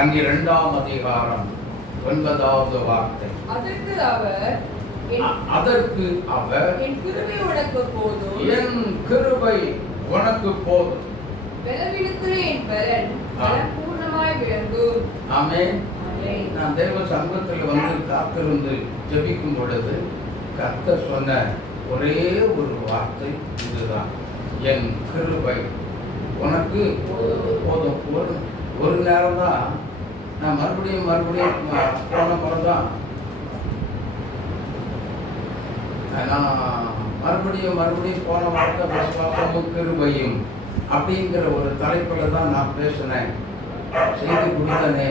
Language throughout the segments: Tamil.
12ஆம் அதிகாரம் 9வது வார்த்தை. அதற்கு அவர் என் கிருபை உனக்கு போதும், என் கிருபை உனக்கு போதும், பலவீனத்திலே என் பலன் பூர்ணமாய் விளங்கும். ஆமென். நான் தேவ சமூகத்தில் வந்து காத்திருந்து ஜெபிக்கும் பொழுது கர்த்தர் சொன்ன ஒரே ஒரு வார்த்தை இதுதான், என் கிருபை உனக்கு போதும். ஒரு நேரம் தான் நான் மறுபடியும் போன முறை தான் நான் மறுபடியும் போன வார்த்தை விசுவாசமும் கிருபையும் அப்படிங்கிற ஒரு தலைப்பில் தான் நான் பேசினேன், செய்தி கொடுத்தனே.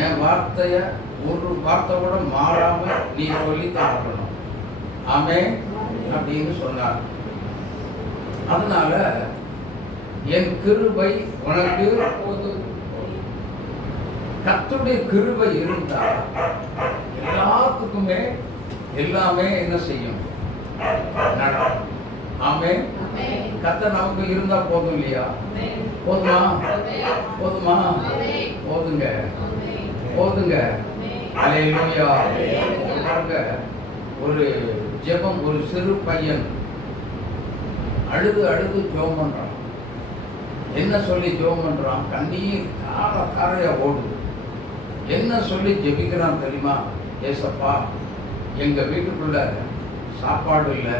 என் வார்த்தையை ஒரு வார்த்தை கூட மாறாம நீ சொல்லி தாக்கணும், ஆமென் அப்படின்னு சொன்னார். அதனால என் கிருபை உனக்கு போதும். கர்த்தருடைய கிருபை இருந்தா எல்லாத்துக்குமே எல்லாமே என்ன செய்யும், நடக்கும். ஆமென். கர்த்தர் நமக்கு இருந்தா போதும் இல்லையா? போதுமா? போதுங்க. அல்லேலூயா. ஒரு ஜெபம், ஒரு சிறு பையன் அழுது ஜெபம் பண்றான். என்ன சொல்லி ஜெபம் பண்றான்? கண்ணீர் காரையா ஓடுது. என்ன சொல்லி ஜெபிக்கிறான் தெரியுமா? ஏசப்பா, எங்க வீட்டுக்குள்ள சாப்பாடு இல்லை,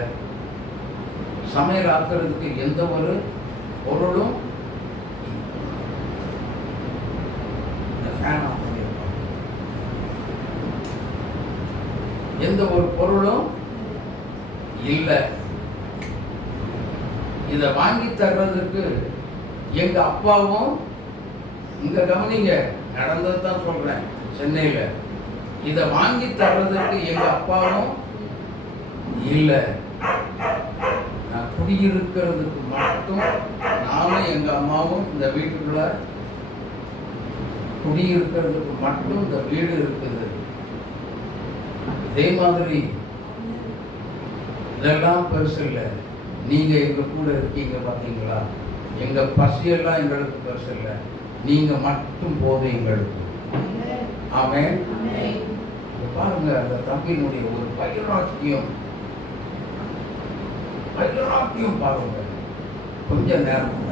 சமையல் ஆக்குறதுக்கு எந்த ஒரு பொருளும், எந்த ஒரு பொருளும் இல்லை. இதை வாங்கி தர்றதுக்கு எங்க அப்பாவும், இங்க கவனிங்க, நடந்தது தான் சொல்றேன், சென்னையில இதை வாங்கி தர்றதுக்கு எங்க அப்பாவும் இல்லை. நான் குடியிருக்கிறதுக்கு மட்டும் நானும் எங்க அம்மாவும் இந்த வீட்டுக்குள்ள குடியிருக்கிறதுக்கு மட்டும் இந்த வீடு இருக்குது. இதே மாதிரி இதெல்லாம் பெருசு இல்லை, நீங்க எங்க கூட இருக்கீங்க பார்த்தீங்களா? எங்க பசியெல்லாம் எங்களுக்கு பெருசு இல்லை, நீங்க மட்டும் போதும் எங்களுக்கு. ஆமென். பாருங்க, அந்த தம்பியினுடைய ஒரு வைராக்கியம் பாருங்க. கொஞ்ச நேரம்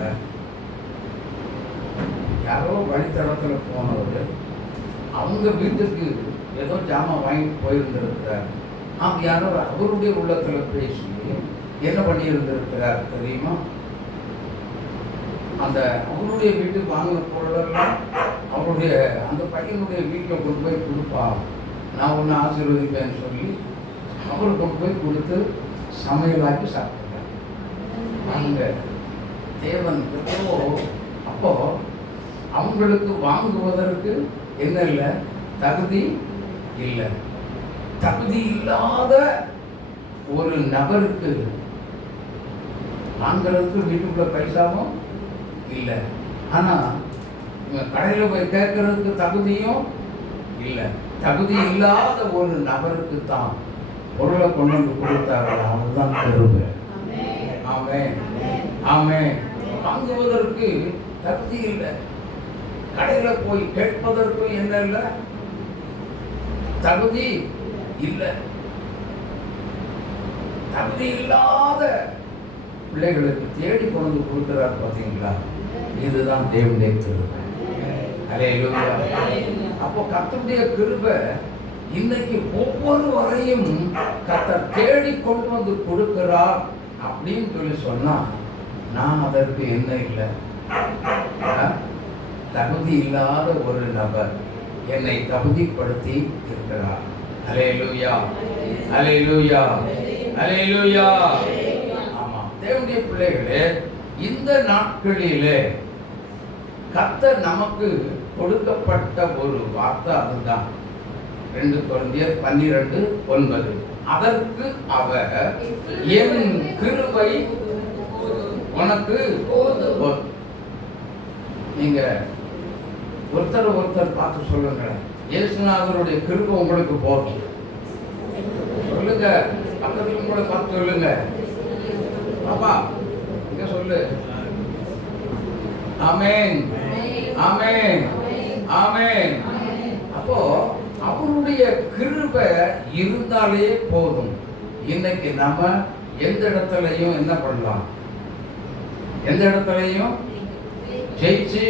யாரோ வழித்தடத்துல போனவர் அவங்க வீட்டுக்கு ஏதோ ஜாமான் வாங்கிட்டு போயிருந்திருக்கிறார். அவங்க யாரோ அவருடைய உள்ளத்துல பேசி என்ன பண்ணி இருந்திருக்கிறார் தெரியுமா? அந்த அவருடைய வீட்டுக்கு வாங்கின பொருளெல்லாம் அவருடைய அந்த பையனுடைய வீட்டில் கொண்டு போய் கொடுப்பா, நான் ஒன்று ஆசீர்வதிப்பேன்னு சொல்லி அவர் கொண்டு போய் கொடுத்து சமையலாக்கி சாப்பிட்டாங்க. அங்க தேவன் அப்போ அவங்களுக்கு வாங்குவதற்கு என்ன இல்லை, தகுதி இல்லை. தகுதி இல்லாத ஒரு நபருக்கு வாங்குறதுக்கு வீட்டுக்குள்ள பைசாவும் இல்லை, ஆனா கடையில் போய் கேட்கறதுக்கு தகுதியும் இல்லை. தகுதி இல்லாத ஒரு நபருக்கு தான் பொருளை கொண்டு வந்து கொடுத்தார்கள். அவர்தான் கிருபை. ஆமென். வாங்குவதற்கு தகுதி இல்லை, கடையில போய் கேட்பதற்கு என்ன இல்லை, தகுதி இல்லை. தகுதி இல்லாத பிள்ளைகளுக்கு தேடி கொண்டு கொடுக்கிறார் பார்த்தீங்களா? இதுதான் தேவனுடைய கிருபை. அல்லேலூயா. அப்போ கர்த்தருடைய கிருபை இன்னைக்கு ஒவ்வொருவரையும் கர்த்தர் தேடி கொண்டு வந்து கொடுக்கிறார் அப்படின்னு சொல்லி சொன்னா, நான் அதற்கு என்ன இல்லை, தகுதி இல்லாத ஒரு நபர் என்னை தகுதிப்படுத்தி இருக்கிறார். அல்லேலூயா. ஆமா, தேவனுடைய பிள்ளைகளே, இந்த நாட்களிலே கர்த்தர் நமக்கு கொடுக்கப்பட்ட ஒரு வார்த்தை அதுதான். 2 கொரிந்தியர் 12:9. அதற்கு அவர் என் கிருபை உனக்கு போதும். நீங்க ஒருத்தர் பார்த்து சொல்லுங்க, இயேசுநாதருடைய கிருபை உங்களுக்கு போதும். சொல்லுங்க, பக்கத்துல உங்களை பார்த்து சொல்லுங்க, பாப்பா இங்க சொல்லு. ஆமென். ஆமென். அப்போ அவருடைய கிருபை இருந்தாலே போதும். இன்னைக்கு நம்ம எந்த இடத்துலயும் என்ன பண்ணலாம்? எந்த இடத்துலயும் ஜெயிச்சு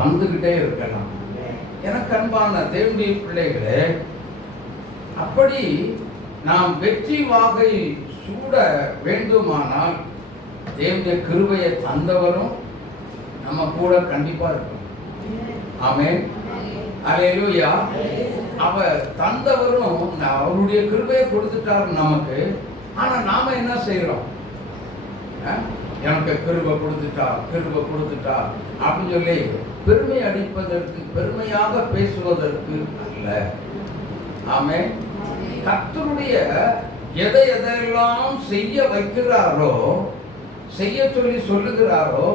வந்துகிட்டே இருக்கலாம். எனக்கு அன்பான தேவனுடைய பிள்ளைகளே, அப்படி நாம் வெற்றி வாகை சூட வேண்டுமானால் தேவனுடைய கிருபையை தந்தவரும் நம்ம கூட கண்டிப்பா இருக்கும். ஆமென். அல்லேலூயா. அவர் தந்தவரும் அவருடைய கிருபையை கொடுத்துட்டார் நமக்கு. ஆனா நாம என்ன செய்யறோம்? எனக்கு கிருபை கொடுத்துட்டா அப்படின்னு சொல்லி பெருமை அடிப்பதற்கு, பெருமையாக பேசுவதற்கு அல்ல. ஆமென். கர்த்தருடைய எதையெல்லாம் செய்ய வைக்கிறாரோ, செய்ய சொல்லி சொல்லுகிறாரோ,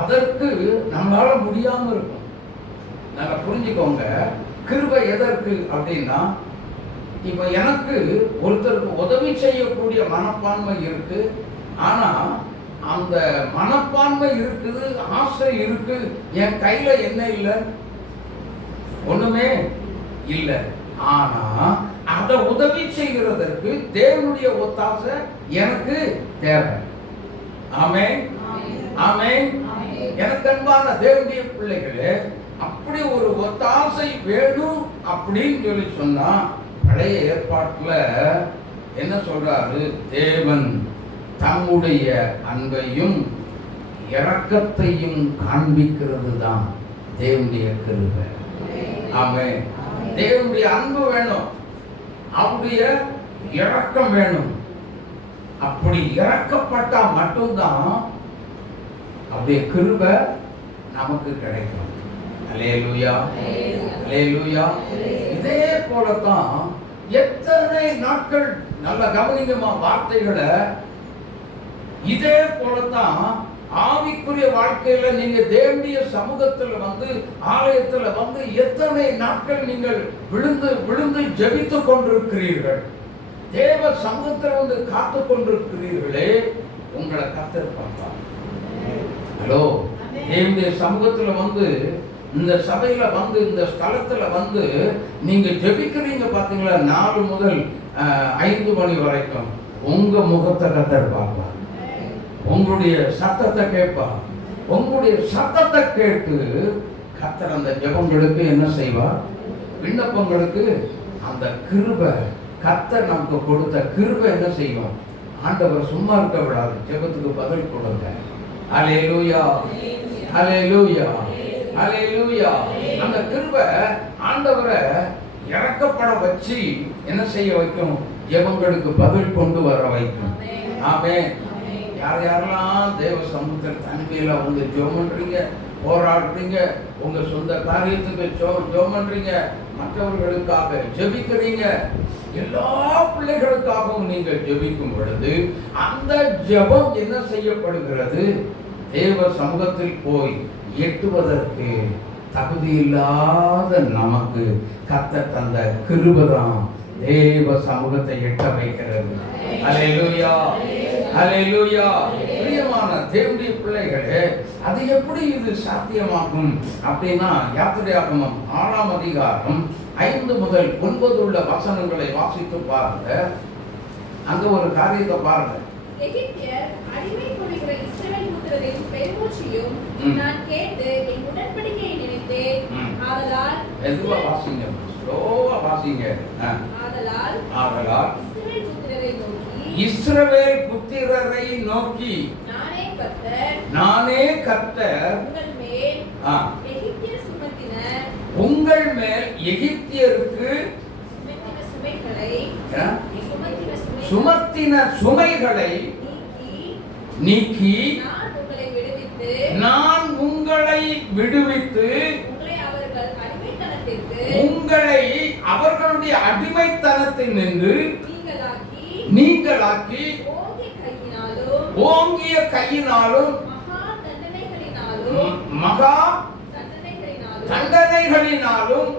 அதற்கு நம்மளால முடியாம இருக்கும். நல்லா புரிஞ்சுக்கோங்க. கிருபை எதற்கு அப்படின்னா, இப்ப எனக்கு ஒருத்தருக்கு உதவி செய்யக்கூடிய மனப்பான்மை இருக்கு. ஆனா அந்த மனப்பான்மை இருக்குது, ஆசை இருக்கு. என் கையில என்ன இல்லை? ஒண்ணுமே இல்லை. ஆனா அதை உதவி செய்கிறதற்கு தேவனுடைய ஒத்தாசை எனக்கு தேவை. ஆமென். ஆமென். எனக்கு அன்பான தேவனுடைய பிள்ளைகளே, அப்படி ஒரு ஒத்தாசை வேணும் அப்படின்னு சொல்லி சொன்னா, பழைய ஏற்பாட்டுல என்ன சொல்றாரு? தேவன் தம்முடைய அன்பையும் இரக்கத்தையும் காண்பிக்கிறது தான் தேவனுடைய கிருபை. ஆமென். தேவனுடைய அன்பு வேணும், அவருடைய இரக்கம் வேணும். அப்படி இரக்கப்பட்டா மட்டும்தான் அவருடைய கிருபை நமக்கு கிடைக்கும். அல்லேலூயா, அல்லேலூயா. இதே போலதான் எத்தனை நாட்கள், நல்ல கவனிங்கமா வார்த்தைகளை, இதே போலதான் ஆவிக்குரிய வாழ்க்கையில நீங்க தேவனுடைய சமூகத்துல வந்து, ஆலயத்துல வந்து எத்தனை நாட்கள் நீங்கள் விழுந்து விழுந்து ஜெபித்துக் கொண்டிருக்கிறீர்கள், தேவ சமூகத்தில் வந்து காத்து கொண்டிருக்கிறீர்களே, உங்களை கர்த்தர் பார்ப்பார். ஹலோ, தேவனுடைய சமூகத்துல வந்து, இந்த சபையில வந்து, இந்த ஸ்தலத்துல வந்து நீங்க ஜெபிக்கிறீங்க பாத்தீங்களா, 4 முதல் 5 மணி வரைக்கும் உங்க முகத்தை கர்த்தர் பார்ப்பார். உங்களுடைய சத்தத்தை கேட்பார். உங்களுடைய சத்தத்தை கேட்டு கர்த்தர் அந்த ஜெபங்களுக்கு என்ன செய்வார்? விண்ணப்பங்களுக்கு அந்த கிருபை, கர்த்தர் நமக்கு கொடுத்த கிருபை என்ன செய்யும்? ஆண்டவர் சும்மா இருக்க விடாது, ஜெபத்துக்கு பதில் கொடுங்க. அல்லேலூயா, அல்லேலூயா, அல்லேலூயா. அந்த கிருபை ஆண்டவரை இறக்கப்பட வச்சு என்ன செய்ய வைக்கும்? ஜெபங்களுக்கு பதில் கொண்டு வர வைக்கும். ஆமென். யார் யாரெல்லாம் தேவ சமூகத்தில் தனிமையில வந்து ஜெபம் பண்றீங்க, போராடுறீங்க, உங்க சொந்த காரியத்துக்கு ஜெபம் பண்றீங்க, மற்றவர்களுக்காக ஜெபிக்கிறீங்க, எல்லா பிள்ளைகளுக்காகவும் நீங்கள் ஜெபிக்கும் பொழுது அந்த ஜெபம் என்ன செய்யப்படுகிறது? தேவ சமூகத்தில் போய் எட்டுவதற்கு தகுதி இல்லாத நமக்கு கர்த்தர் தந்த கிருபை தான் தேவ சமூகத்தை எட்ட வைக்கிறது. அல்லேலூயா, அல்லேலூயா. பிரியமான தேவனுடைய பிள்ளைகளே, அது எப்படி இது சாத்தியமாகும் அப்படின்னா, யாத்திரையாகமம் 6ஆம் அதிகாரம் 5 முதல் 9 உள்ள வசனங்களை வாசித்து பாருங்க. அங்க ஒரு காரியத்தை பாருங்க. எகிப்தியர் அடிமை கொள்கிற இஸ்ரவேல் புத்திரரின் பெருமூச்சையும் நான் கேட்டு என் உடன்படிக்கையை நினைத்தேன். ஆதலால் எதுவா வாசிங்க, ஸ்லோவா வாசிங்க. ஆதலால் இஸ்ரவேல் புத்திரரை நோக்கி நானே கர்த்தர் உங்கள் மேல் எகிப்தியருக்கு சுமத்தின சுமைகளை நீக்கி நான் உங்களை விடுவித்து உங்களை அவர்களுடைய அடிமைத்தனத்தில் நின்று நீங்களாக்கி ஓங்கிய கையினாலும் மகா தண்டனைகளினாலும்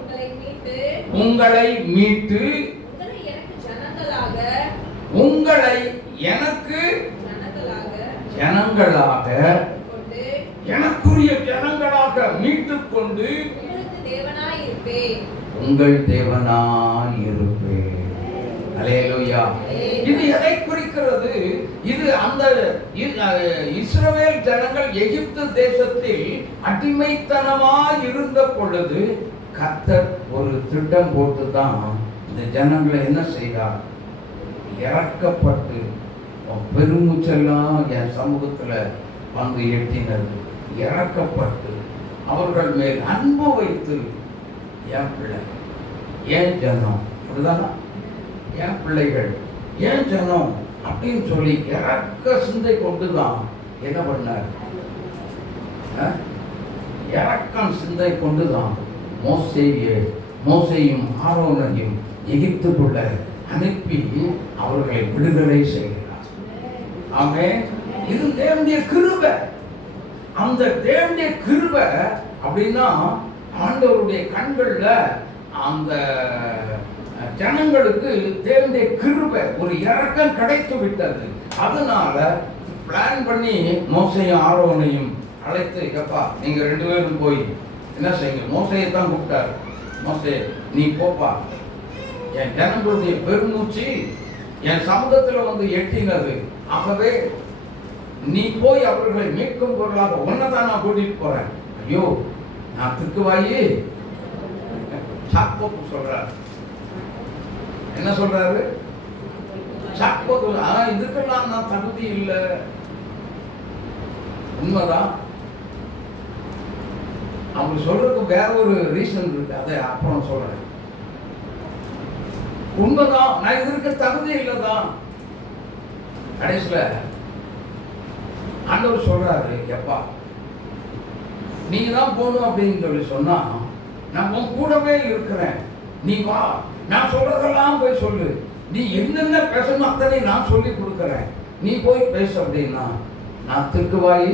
உங்களை மீட்டு உங்களை எனக்கு ஜனங்களாக, எனக்குரிய ஜனங்களாக மீட்டுக் கொண்டு தேவனாய் இருப்பேன். உங்கள் தேவனாய் இருப்பேன். அல்லேலூயா. இது எதை குறிக்கிறது? இது அந்த இஸ்ரவேல் ஜனங்கள் எகிப்து தேசத்தில் அடிமைத்தனமாய் இருந்த பொழுது கர்த்தர் ஒரு திட்டம் போட்டு தான் இந்த ஜனங்களை என்ன செய்தார்? இறக்கப்பட்டு பெருமூச்செல்லாம் என் சமூகத்துல வந்து எட்டினது. இறக்கப்பட்டு அவர்கள் மேல் அன்பு வைத்து என் பிள்ளை, ஏன் ஜனம், அப்படிதானா? என் பிள்ளைகள், ஏன் ஜனம் அப்படின்னு சொல்லி இறக்க சிந்தை கொண்டுதான் என்ன பண்ணார்? இறக்கம் சிந்தை கொண்டுதான் மோசேயும் ஆரோனையும் எகிப்துக்குள்ள அனுப்பி அவர்களை விடுதலை செய்கிறார். ஆமென். இது தேவனுடைய கிருபை. அந்த தேவனுடைய கிருபை அப்படின்னா ஆண்டவருடைய கண்கள்ல அந்த ஜனங்களுக்கு தேவனுடைய கிருபை ஒரு இரக்கம் கிடைத்து விட்டது. அதனால பிளான் பண்ணி மோசையும் ஆரோனையும் அழைத்து, எப்பா நீங்க 2 பேரும் போய் என்ன செய்யுங்க. மோசையை தான் கூப்பிட்டார். மோசே நீ போப்பா, என் ஜனங்களுடைய பெருமூச்சு என் சமூகத்துல வந்து எட்டினது. ஆகவே நீ போய் அவர்களை மீட்கும் பொருளாக உன்னதான் நான் கூட்டிட்டு போறேன். ஐயோ, நான் திக்குவாயி சாப்போக்கு சொல்றாரு. என்ன சொல்றாரு? சாப்போக்கு இதுக்கெல்லாம் நான் தகுதி இல்லை. உண்மைதான். அவங்க சொல்றதுக்கு வேற ஒரு ரீசன் இருக்கு, அதை அப்புறம் சொல்றேன். உண்மைதான், நான் இதற்கு தகுதி இல்லைதான். கடைசியில ஆண்டவர் சொல்றாரு, எப்பா நீ தான் போகணும் அப்படின்னு சொல்லி சொன்னா நான் உன் கூடவே இருக்கிறேன். நீ வா, நான் சொல்றதெல்லாம் போய் சொல்லு. நீ என்னென்ன பேசணும் அத்தனை நான் சொல்லி கொடுக்குறேன். நீ போய் பேச அப்படின்னா நான் திருக்குவாயி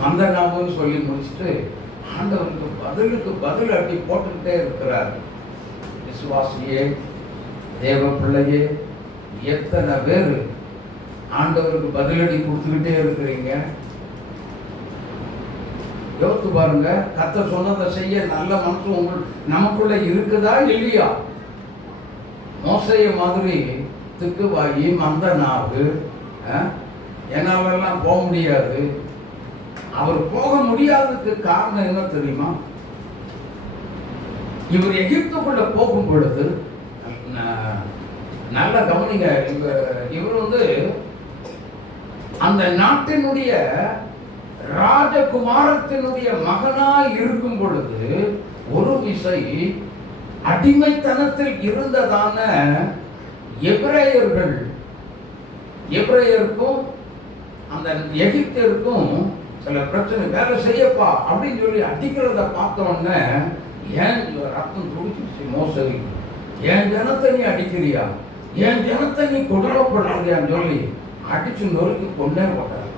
மந்தநாமன்னு சொல்லி முடிச்சுட்டு ஆண்டவருக்கு பதிலுக்கு பதில் அடி போட்டுக்கிட்டே இருக்கிறார். விசுவாசியே, தேவ பிள்ளையே, எத்தனை பேர் ஆண்டவருக்கு பதிலடி கொடுத்துக்கிட்டே இருக்கிறீங்க? யோசித்து பாருங்க. கர்த்தர் சொன்னதை செய்ய நல்ல மனசு நமக்குள்ள இருக்குதா இல்லையா? மோசைய மாதிரி திக்குவாயி மந்த நாவு, என்னாலெல்லாம் போக முடியாது. அவர் போக முடியாததுக்கு காரணம் என்ன தெரியுமா? இவர் எகிப்துக்குள்ள போகும் பொழுது நல்ல கவனிங்க. இவர் அந்த நாட்டினுடைய ராஜகுமாரத்தினுடைய மகனாய் இருக்கும் பொழுது ஒரு விசை அடிமைத்தனத்தில் இருந்ததான எபிரேயருக்கும் அந்த எகிப்திற்கும் சில பிரச்சனை. வேலை செய்யப்பா அப்படின்னு சொல்லி அடிக்கிறத பார்த்த உடனே ஏன் ரத்தம் துடிச்சிருச்சு மோசை. என் ஜனத்தை நீ அடிக்கிறியா, என் ஜனத்தை நீ கொடுமைப்படுத்துறியான்னு சொல்லி அடிச்சு நொறுக்கி கொண்டே போட்டார்.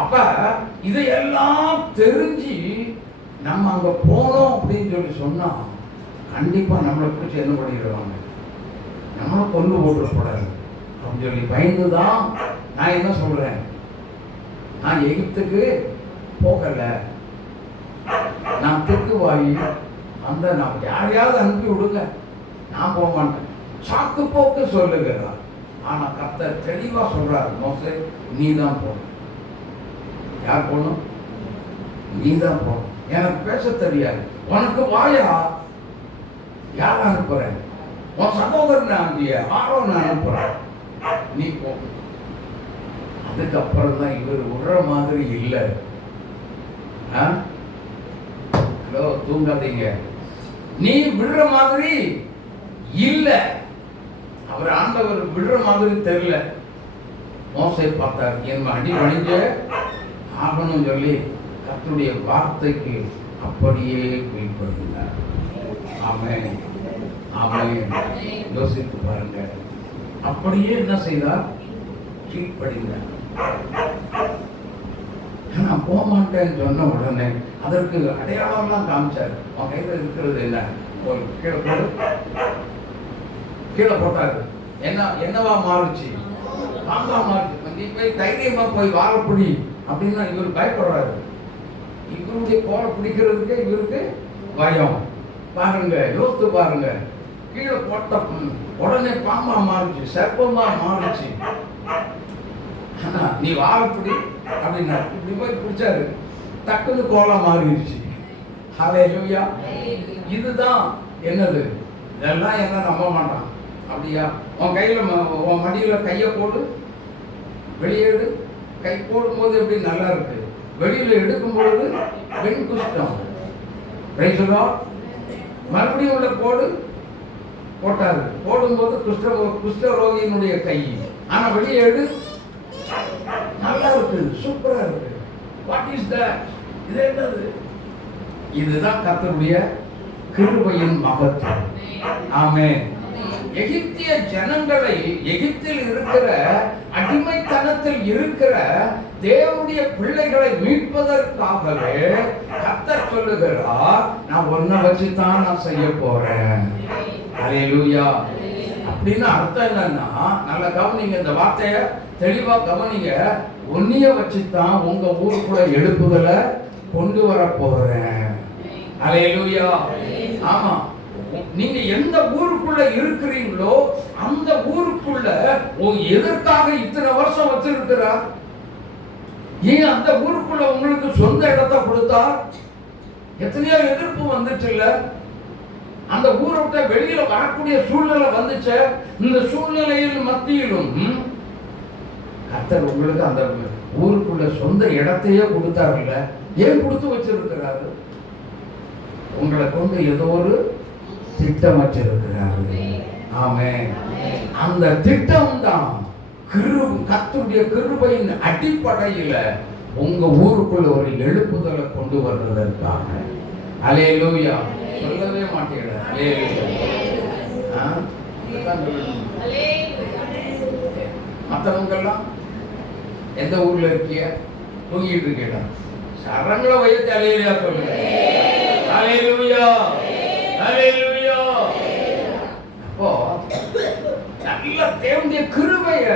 அப்ப இதையெல்லாம் தெரிஞ்சு நம்ம அங்க போனோம் அப்படின்னு சொல்லி சொன்னா கண்டிப்பா நம்மளை பிடிச்சி என்ன பண்ணிடுவாங்க, நம்மளை கொண்டு போட்டுறக்கூடாது அப்படின்னு சொல்லி பயந்துதான் நான் என்ன சொல்றேன், நான் எகிப்துக்கு போகல, நான் திக்குவாயி அந்த நான் யாரையாவது அனுப்பி விடுங்க, நான் போக மாட்டேன், சாக்கு போக்கு சொல்லுகிறார். ஆனா கர்த்தர் தெளிவா சொல்றாரு, மோசே நீ தான் போகணும். யார் போகணும்? நீ தான் போகணும். எனக்கு பேச தெரியாது, உனக்கு வாயா, யார் அனுப்புறேன்? உன் சகோதரன் அங்கேயே ஆரோன் அனுப்புறேன், நீ போ. அதுக்கப்புறம் தான் இவர் விடுற மாதிரி இல்லை. ஹலோ, தூங்காதீங்க. நீ விடுற மாதிரி இல்ல. அவர் ஆண்டவர் விடுற மாதிரி தெரியல. மோசே பார்த்தார், என் அடி வணிஞ்ச ஆகணும் சொல்லி கர்த்தருடைய வார்த்தைக்கு அப்படியே கீழ்ப்படிந்தார். ஆமென், ஆமென். யோசித்து பாருங்க, அப்படியே என்ன செய்தார்? கீழ்ப்படிந்தார். நான் போக மாட்டேன்னு சொன்ன உடனே அதற்கு அடையாளம்லாம் காமிச்சார். அவன் கையில் இருக்கிறது என்ன? கீழே போடு. கீழே போட்டாரு. என்னவா மாறுச்சு? பாம்பா மாறுச்சு. நீ போய் தைரியமா போய் வாழப்படி அப்படின்னா இவர் பயப்படுறாரு. இவருடைய கோலை பிடிக்கிறதுக்கு இவருக்கு பயம். பாருங்க, யோசித்து பாருங்க. கீழே போட்ட உடனே பாம்பா மாறுச்சு, சர்ப்பமா மாறுச்சு. ஆனா நீ வாழப்பிடி அப்படின்னா இப்படி போய் பிடிச்சாரு, டக்குன்னு கோலா மாறிடுச்சு. ஹல்லேலூயா. இதுதான் என்னது, இதெல்லாம் என்ன நம்ப மாட்டான். அப்படியா, உன் கையில உன் மடியில கையை போடு, வெளியேடு. கை போடும்போது எப்படி நல்லா இருக்கு, வெளியில எடுக்கும் பொழுது வெண் குஷ்டம். மறுபடியும் உள்ள போடு, போட்டாரு. போடும்போது குஷ்டரோகியினுடைய கை. ஆனா வெளியே எடு, நல்லா இருக்கு, சூப்பரா இருக்கு. What is that? இது என்னது? இதுதான் கர்த்தருடைய கிருபையின் மகத்துவம். ஆமென். எகிப்திய ஜனங்களை, எகிப்தில் இருக்கிற அடிமைத்தனத்தில் இருக்கிற தேவனுடைய பிள்ளைகளை மீட்பதற்காகவே கர்த்தர் சொல்லுகிறார், நான் ஒன்ன வச்சுதான் நான் செய்ய போறேன். ஹல்லேலூயா. அப்படின்னு அர்த்தம் என்னன்னா, நல்லா கவனிங்க, இந்த வார்த்தைய தெளிவா கவனிங்க. ஒன்னிய வச்சுதான் உங்க ஊருக்குள்ள எழுப்புதலை கொண்டு வர போறேன். ஹல்லேலூயா. ஆமா, நீங்க எந்த ஊருக்குள்ள இருக்கிறீங்களோ அந்த ஊருக்குள்ள எதற்காக இத்தனை வருஷம் வச்சிருக்கிறார்? ஏன் அந்த ஊருக்குள்ள உங்களுக்கு சொந்த இடத்தை கொடுத்தா? எத்தனையோ எதிர்ப்பு வந்துச்சு இல்ல? அந்த ஊரை விட்டு வெளியில வரக்கூடிய சூழ்நிலை வந்துச்சு. இந்த சூழ்நிலையில் மத்தியிலும் கர்த்தர் உங்களுக்கு அந்த ஊருக்குள்ள சொந்த இடத்தையே கொடுத்தாருல்ல. ஏன் கொடுத்து வச்சிருக்கிறாரு? உங்களை கொண்டு ஏதோ ஒரு திட்டம் வச்சிருக்கிறாரு. ஆமென். அந்த திட்டம் தான் கர்த்தருடைய கிருபையின் அடிப்படையில உங்க ஊருக்குள்ள ஒரு எழுப்புதலை கொண்டு வர்றதற்காக. ஹல்லேலூயா. சொல்லவே மாட்டீங்களா? மற்றவங்கெல்லாம் எந்த ஊர்ல இருக்கிய, தூங்கிட்டு இருக்கீங்களா? சரங்களை வைத்து அலையிலையா சொல்லுங்க. ஹல்லேலூயா, ஹல்லேலூயா. அப்போ நல்ல தேவனுடைய கிருபைய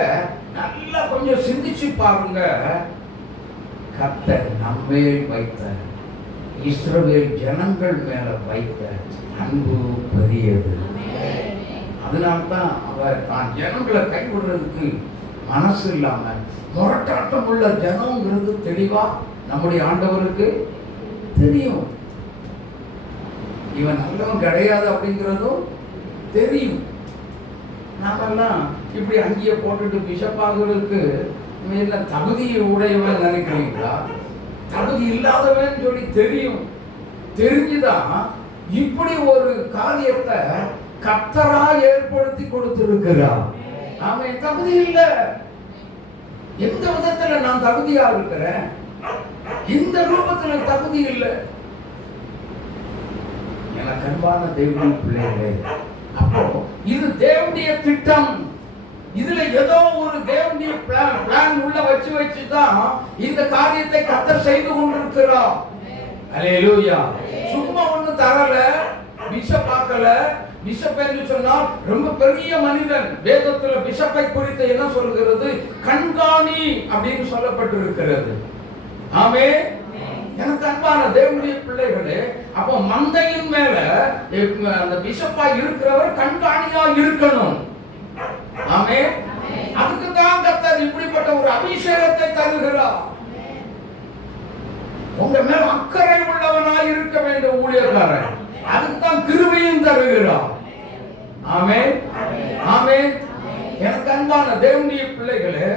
நல்லா கொஞ்சம் சிந்திச்சு பாருங்க. கர்த்தர் நம்மேல் வைத்த, இஸ்ரவேல் ஜனங்கள் மேல வைத்த அன்பு பெரியது. அதனால்தான் அவர் தான் ஜனங்களை கைவிடுறதுக்கு மனசு இல்லாம முரட்டாட்டம் உள்ள ஜனங்கிறது தெளிவா நம்முடைய ஆண்டவருக்கு தெரியும். இவன் நல்லவன் கிடையாது அப்படிங்கிறதும் தெரியும். நாமெல்லாம் இப்படி அங்கேயே போட்டுட்டு பிஷப்பாகிறதுக்கு தகுதி உடையவன் நினைக்கிறீங்களா? தகுதி இல்லாதவன் சொல்லி தெரியும். தெரிஞ்சுதான் இப்படி ஒரு காரியத்தை கர்த்தரா ஏற்படுத்தி கொடுத்திருக்கிறார். நாம தகுதி இல்லை. எந்த விதத்துல நான் தகுதியா இருக்கிறேன்? இந்த ரூபத்துல தகுதி இல்லை. எனக்கு அன்பான தேவனுடைய பிள்ளைகளே, அப்போ இது தேவனுடைய திட்டம். இதுல ஏதோ ஒரு தேவனுடைய பிளான் உள்ள வச்சுதான் இந்த காரியத்தை கர்த்தர் செய்து கொண்டிருக்கிறார். ஹல்லேலூயா. சும்மா ஒண்ணு தரல, பிஷப் ஆக்கல. பிஷப் என்று சொன்னால் ரொம்ப பெரிய மனிதன். வேதத்துல பிஷப்பை குறித்து என்ன சொல்கிறது? கண்காணி அப்படின்னு சொல்லப்பட்டிருக்கிறது. ஆமென். எனக்கு அன்பான தேவனுடைய பிள்ளைகளே, அப்போ மந்தையின் மேல அந்த பிஷப்பா இருக்கிறவர் கண்காணியா இருக்கணும். ஆமென். அதுக்கு தான் கர்த்தர் இப்படிப்பட்ட ஒரு அபிஷேகத்தை தருகிறார். உங்க மேல அக்கறை உள்ளவனாய் இருக்க வேண்டும் ஊழியக்காரன். அதுக்கு தான் கிருபையும் தருகிறார். ஆமென், ஆமென். எனக்கு அன்பான தேவனுடைய பிள்ளைகளே,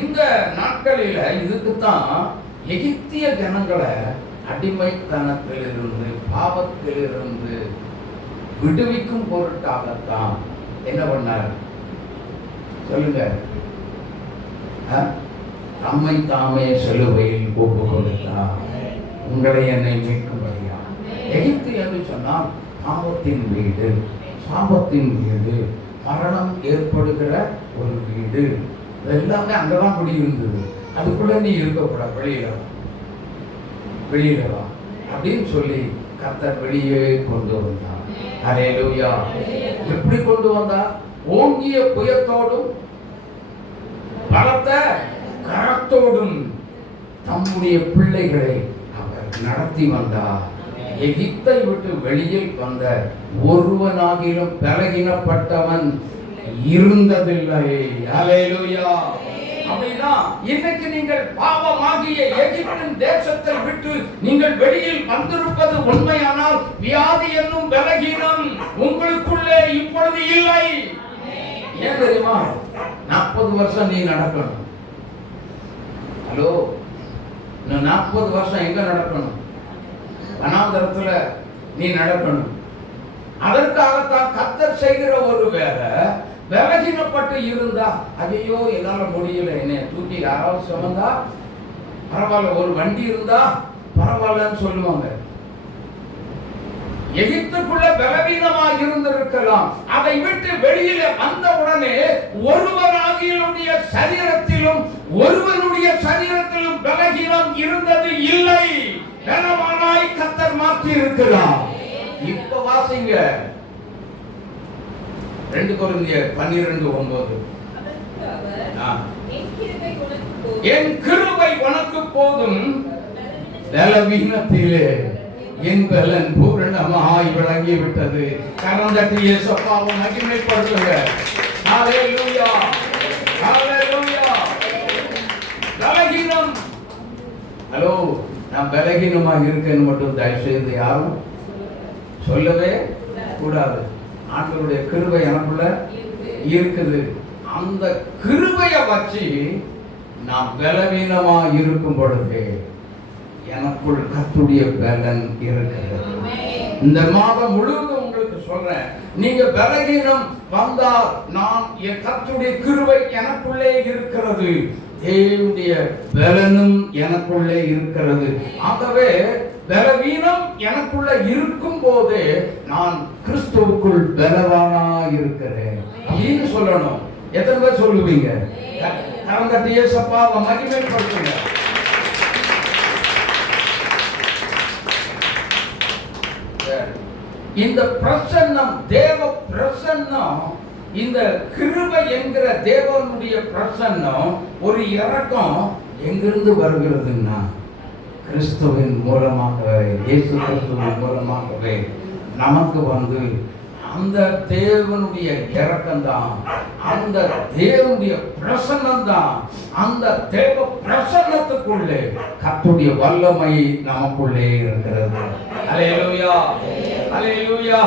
இந்த நாட்களில இதுக்கு தான் எகிப்திய ஜனங்களை அடிமைத்தனத்திலிருந்து, பாவத்திலிருந்து விடுவிக்கும் பொருட்டாகத்தான் என்ன பண்ணார் சொல்லுங்க? தம்மை தாமே சிலுவையில் ஒப்பு கொடுத்தார், உங்களை என்னை மீட்கும்படியா. எகிப்து என்று சொன்னால் பாவத்தின் வீடு, சாபத்தின் வீடு, மரணம் ஏற்படுகிற ஒரு வீடு. எல்லாமே அங்கதான் குடியிருந்தது. அதுக்குள்ள நீ இருக்கக்கூடாது, வெளியில வா அப்படின்னு சொல்லி கர்த்தர் வெளியே கொண்டு வந்தார். ஹல்லேலூயா. எப்படி கொண்டு வந்தார்? ஓங்கிய புயத்தோடும் பலத்த கரத்தோடும் தம்முடைய பிள்ளைகளை அவர் நடத்தி வந்தார். எகிப்தை விட்டு வெளியில் வந்த ஒருவனாகிலும் பலகீனப்பட்டவன் இருந்ததில்லை. அல்லேலூயா. அப்படின்னா இன்னைக்கு நீங்கள் பாவமாகிய எகிப்தின் தேசத்தை விட்டு நீங்கள் வெளியில் வந்திருப்பது உண்மையானால் வியாதி என்னும் பலகீனம் உங்களுக்குள்ளே இப்பொழுது இல்லை. ஏன் தெரியுமா? 40 வருஷம் நீ நடக்கணும். ஹலோ, 40 வருஷம் எங்க நடக்கணும்? வனாந்தரத்துல நீ நடக்கணும். அதற்காகத்தான் கர்த்தர் செய்கிற ஒரு வேலை. பலகீனப்பட்டு இருந்தா, ஐயோ என்னால முடியல, என்னை தூக்கி யாராவது சுமந்தா பரவாயில்ல, ஒரு வண்டி இருந்தா பரவாயில்லன்னு சொல்லுவாங்க. எகிப்துக்குள்ள பலவீனமாக இருந்திருக்கலாம். அதை விட்டு வெளியில வந்த உடனே ஒருவனுடைய சரீரத்திலும் பலகீனம் இருந்தது இல்லை. பலவானாய் கர்த்தர் மாற்றி இருக்கிறார். இப்ப வாசிங்க 2 கொரிந்தியர் 12:9. என் கிருபை உனக்கு போதும், பலவீனத்திலே என் பலன் பூரணமாய் விளங்கி விட்டது. கரம் தட்டி இயேசுவை மகிமைப்படுத்துங்க. ஹல்லேலூயா, ஹல்லேலூயா. பலகீனம். ஹலோ, நான் பலகீனமாக இருக்கேன்னு மட்டும் தயவு செய்து யாரும் சொல்லவே கூடாது. ஆண்டவருடைய கிருபை எனக்குள்ள இருக்குது. அந்த கிருபையை வச்சு நான் பலவீனமா இருக்கும் பொழுது எனக்குள் கர்த்தருடைய பலன் இருக்கிறது. இந்த மாதம் முழுவதும் உங்களுக்கு சொல்றேன், நீங்க பலகீனம் வந்தால் நான் கர்த்தருடைய கிருபை எனக்குள்ளே இருக்கிறது, தேவனுடைய பலனும் எனக்குள்ளே இருக்கிறது. ஆகவே பலவீனம் எனக்குள்ள இருக்கும் போது நான் கிறிஸ்துவுக்குள் பலவானா இருக்கிறேன் அப்படின்னு சொல்லணும். எத்தனை பேர் சொல்லுவீங்க? கரம் தட்டி இயேசுவை மகிமைப்படுத்துங்க. இந்த பிரசன்னம், தேவ பிரசன்னம், இந்த கிருபை என்கிற தேவனுடைய பிரசன்னம், ஒரு இரக்கம் எங்கிருந்து வருகிறதுன்னா கிறிஸ்துவின் மூலமாகவே, இயேசு கிறிஸ்துவின் மூலமாகவே நமக்கு வந்து அந்த தேவனுடைய இரக்கம்தான், அந்த தேவனுடைய பிரசன்னம் தான். அந்த தேவ பிரசன்னத்துக்குள்ளே கர்த்தருடைய வல்லமை நமக்குள்ளே இருக்கிறது. அல்லேலூயா, அல்லேலூயா.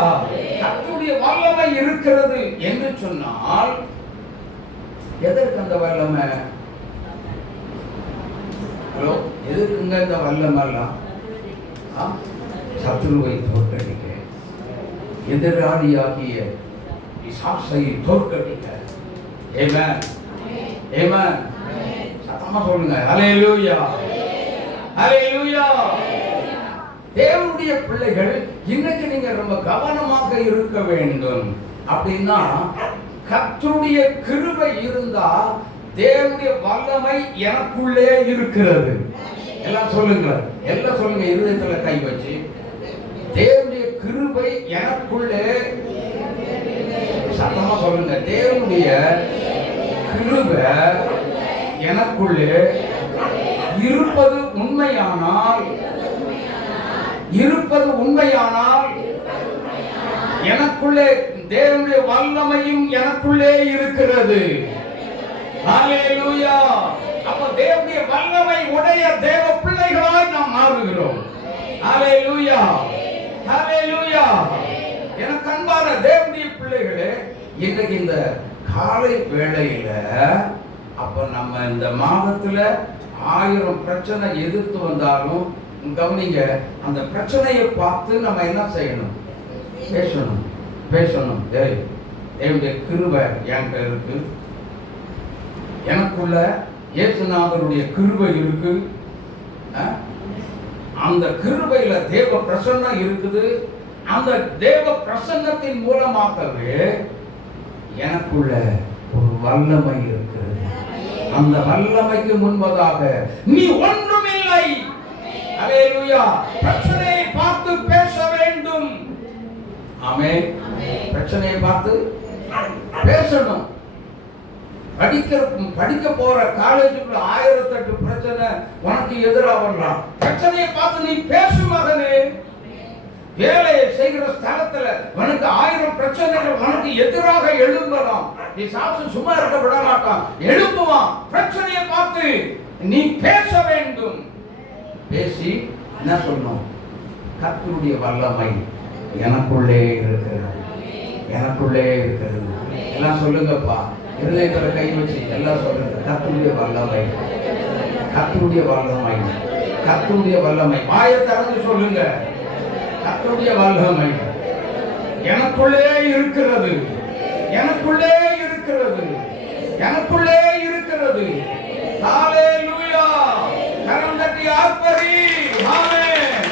கர்த்தருடைய வல்லமை இருக்கிறது என்று சொன்னால் எதற்கு அந்த வல்லமை? ஹலோ, எதுக்குங்க இந்த வல்லமெல்லாம்? சத்துருவை தோற்கடிக்க, எதிராளியாகிய பிசாசை தோற்கடிக்க. ஆமென், ஆமென். சத்தமா சொல்லுங்க. ஹல்லேலூயா, ஹல்லேலூயா. தேவனுடைய பிள்ளைகள், இன்னைக்கு நீங்க ரொம்ப கவனமாக இருக்க வேண்டும். அப்படின்னா கர்த்தருடைய கிருபை இருந்தா தேவனுடைய வல்லமை எனக்குள்ளே இருக்கிறது. எல்லாம் சொல்லுங்க, எல்லாம் சொல்லுங்க, இருதயத்துல கை வச்சு. தேவனுடைய கிருபை எனக்குள்ளே, சத்தமா சொல்லுங்க, தேவனுடைய கிருபை எனக்குள்ளே இருப்பது உண்மையானால் எனக்குள்ளே தேவனுடைய வல்லமையும் எனக்குள்ளே இருக்கிறது. ஹல்லேலூயா. அப்ப தேவனுடைய வல்லமை உடைய தேவ பிள்ளைகளாய் நாம் மாறுகிறோம். ஹல்லேலூயா, ஹல்லேலூயா. எனக்கு அன்பான தேவனுடைய பிள்ளைகளே, இன்னைக்கு இந்த காலை வேளையில, அப்ப நம்ம இந்த மாதத்துல 1000 பிரச்சனை எதிர்த்து வந்தாலும் கவனிங்க, அந்த பிரச்சனையை பார்த்து நம்ம என்ன செய்யணும்? பேசணும். தேவனுடைய கிருபை என்கிட்ட இருக்கு, எனக்குள்ள இயேசுநாதருடைய கிருபை இருக்கு, அந்த கிருபையில தேவ பிரசன்னம் இருக்குது. அந்த தேவ பிரசன்னத்தின் மூலமாகவே எனக்குள்ள ஒரு வல்லமை இருக்கிறது. அந்த வல்லமைக்கு முன்பதாக நீ ஒன்றுமில்லை. அல்லேலூயா. பிரச்சனையை பார்த்து பேச வேண்டும். ஆமென். பிரச்சனையை பார்த்து பேசணும். படிக்க போற காலேஜுக்குள்ள 1008 பிரச்சனை உனக்கு எதிராக வரலாம். பிரச்சனையை பார்த்து நீ பேசு மகனே. வேலையை செய்கிற ஸ்தலத்துல உனக்கு 1000 பிரச்சனைகள் உனக்கு எதிராக எழும்பலாம். நீ சாப்பிட்டு சும்மா இருக்க விட மாட்டான், எழுப்புவான். பிரச்சனையை பார்த்து நீ பேச வேண்டும். பேசி என்ன சொல்லணும்? கர்த்தருடைய வல்லமை எனக்குள்ளே இருக்கிறது, எனக்குள்ளே இருக்கிறது. எல்லாம் சொல்லுங்கப்பா, இருதயத்துல கை வச்சு எல்லாம் சொல்லுங்க. கர்த்தருடைய வல்லமை, கர்த்தருடைய வல்லமை, கர்த்தருடைய வல்லமை. வாயை திறந்து சொல்லுங்க. கர்த்தருடைய வல்லமை எனக்குள்ளே இருக்கிறது, எனக்குள்ளே இருக்கிறது, எனக்குள்ளே இருக்கிறது. ஹalleluya. கரம் தட்டி ஆர்ப்பரி. ஆமென்.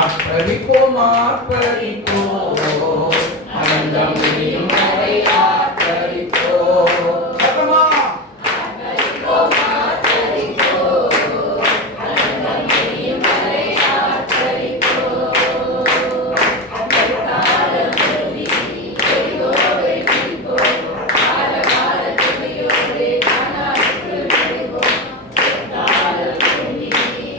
ஆர்ப்பரிப்போம், ஆர்ப்பரிப்போம், அனந்தம் முடியும் வரை ஆர்ப்பரிப்போம். சத்தமா ஆர்ப்பரிப்போம், ஆர்ப்பரிப்போம், அனந்தம் முடியும் வரை ஆர்ப்பரிப்போம். காலம் திரும்பி கையோடு நிற்போம், கால துணையோடு காணாது விடுவோம். காலம் திரும்பி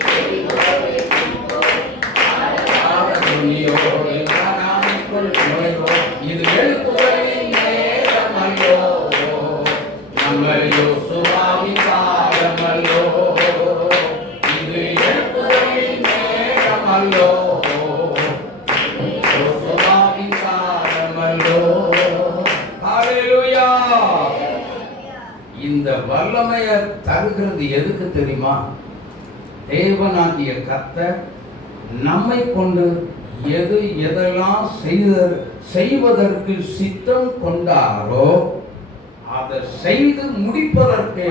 கையோடு நிற்போம், கால துணையோடு காணாமல் நுழைவோம். இது எழுப்புதலின் நேரமல்லோ, நம்ம யோசுவாவின் காலமல்லோ. இது எழுப்புதலின் நேரமல்லோ, யோசுவாவின் காலமல்லோ. ஹalleluya. இந்த வல்லமையை தருகிறது எதுக்கு தெரியுமா? தேவனாகிய கர்த்தர் நம்மை கொண்டு எதெல்லாம் செய்வதற்கு சித்தம் கொண்டாரோ அதை செய்து முடிப்பதற்கு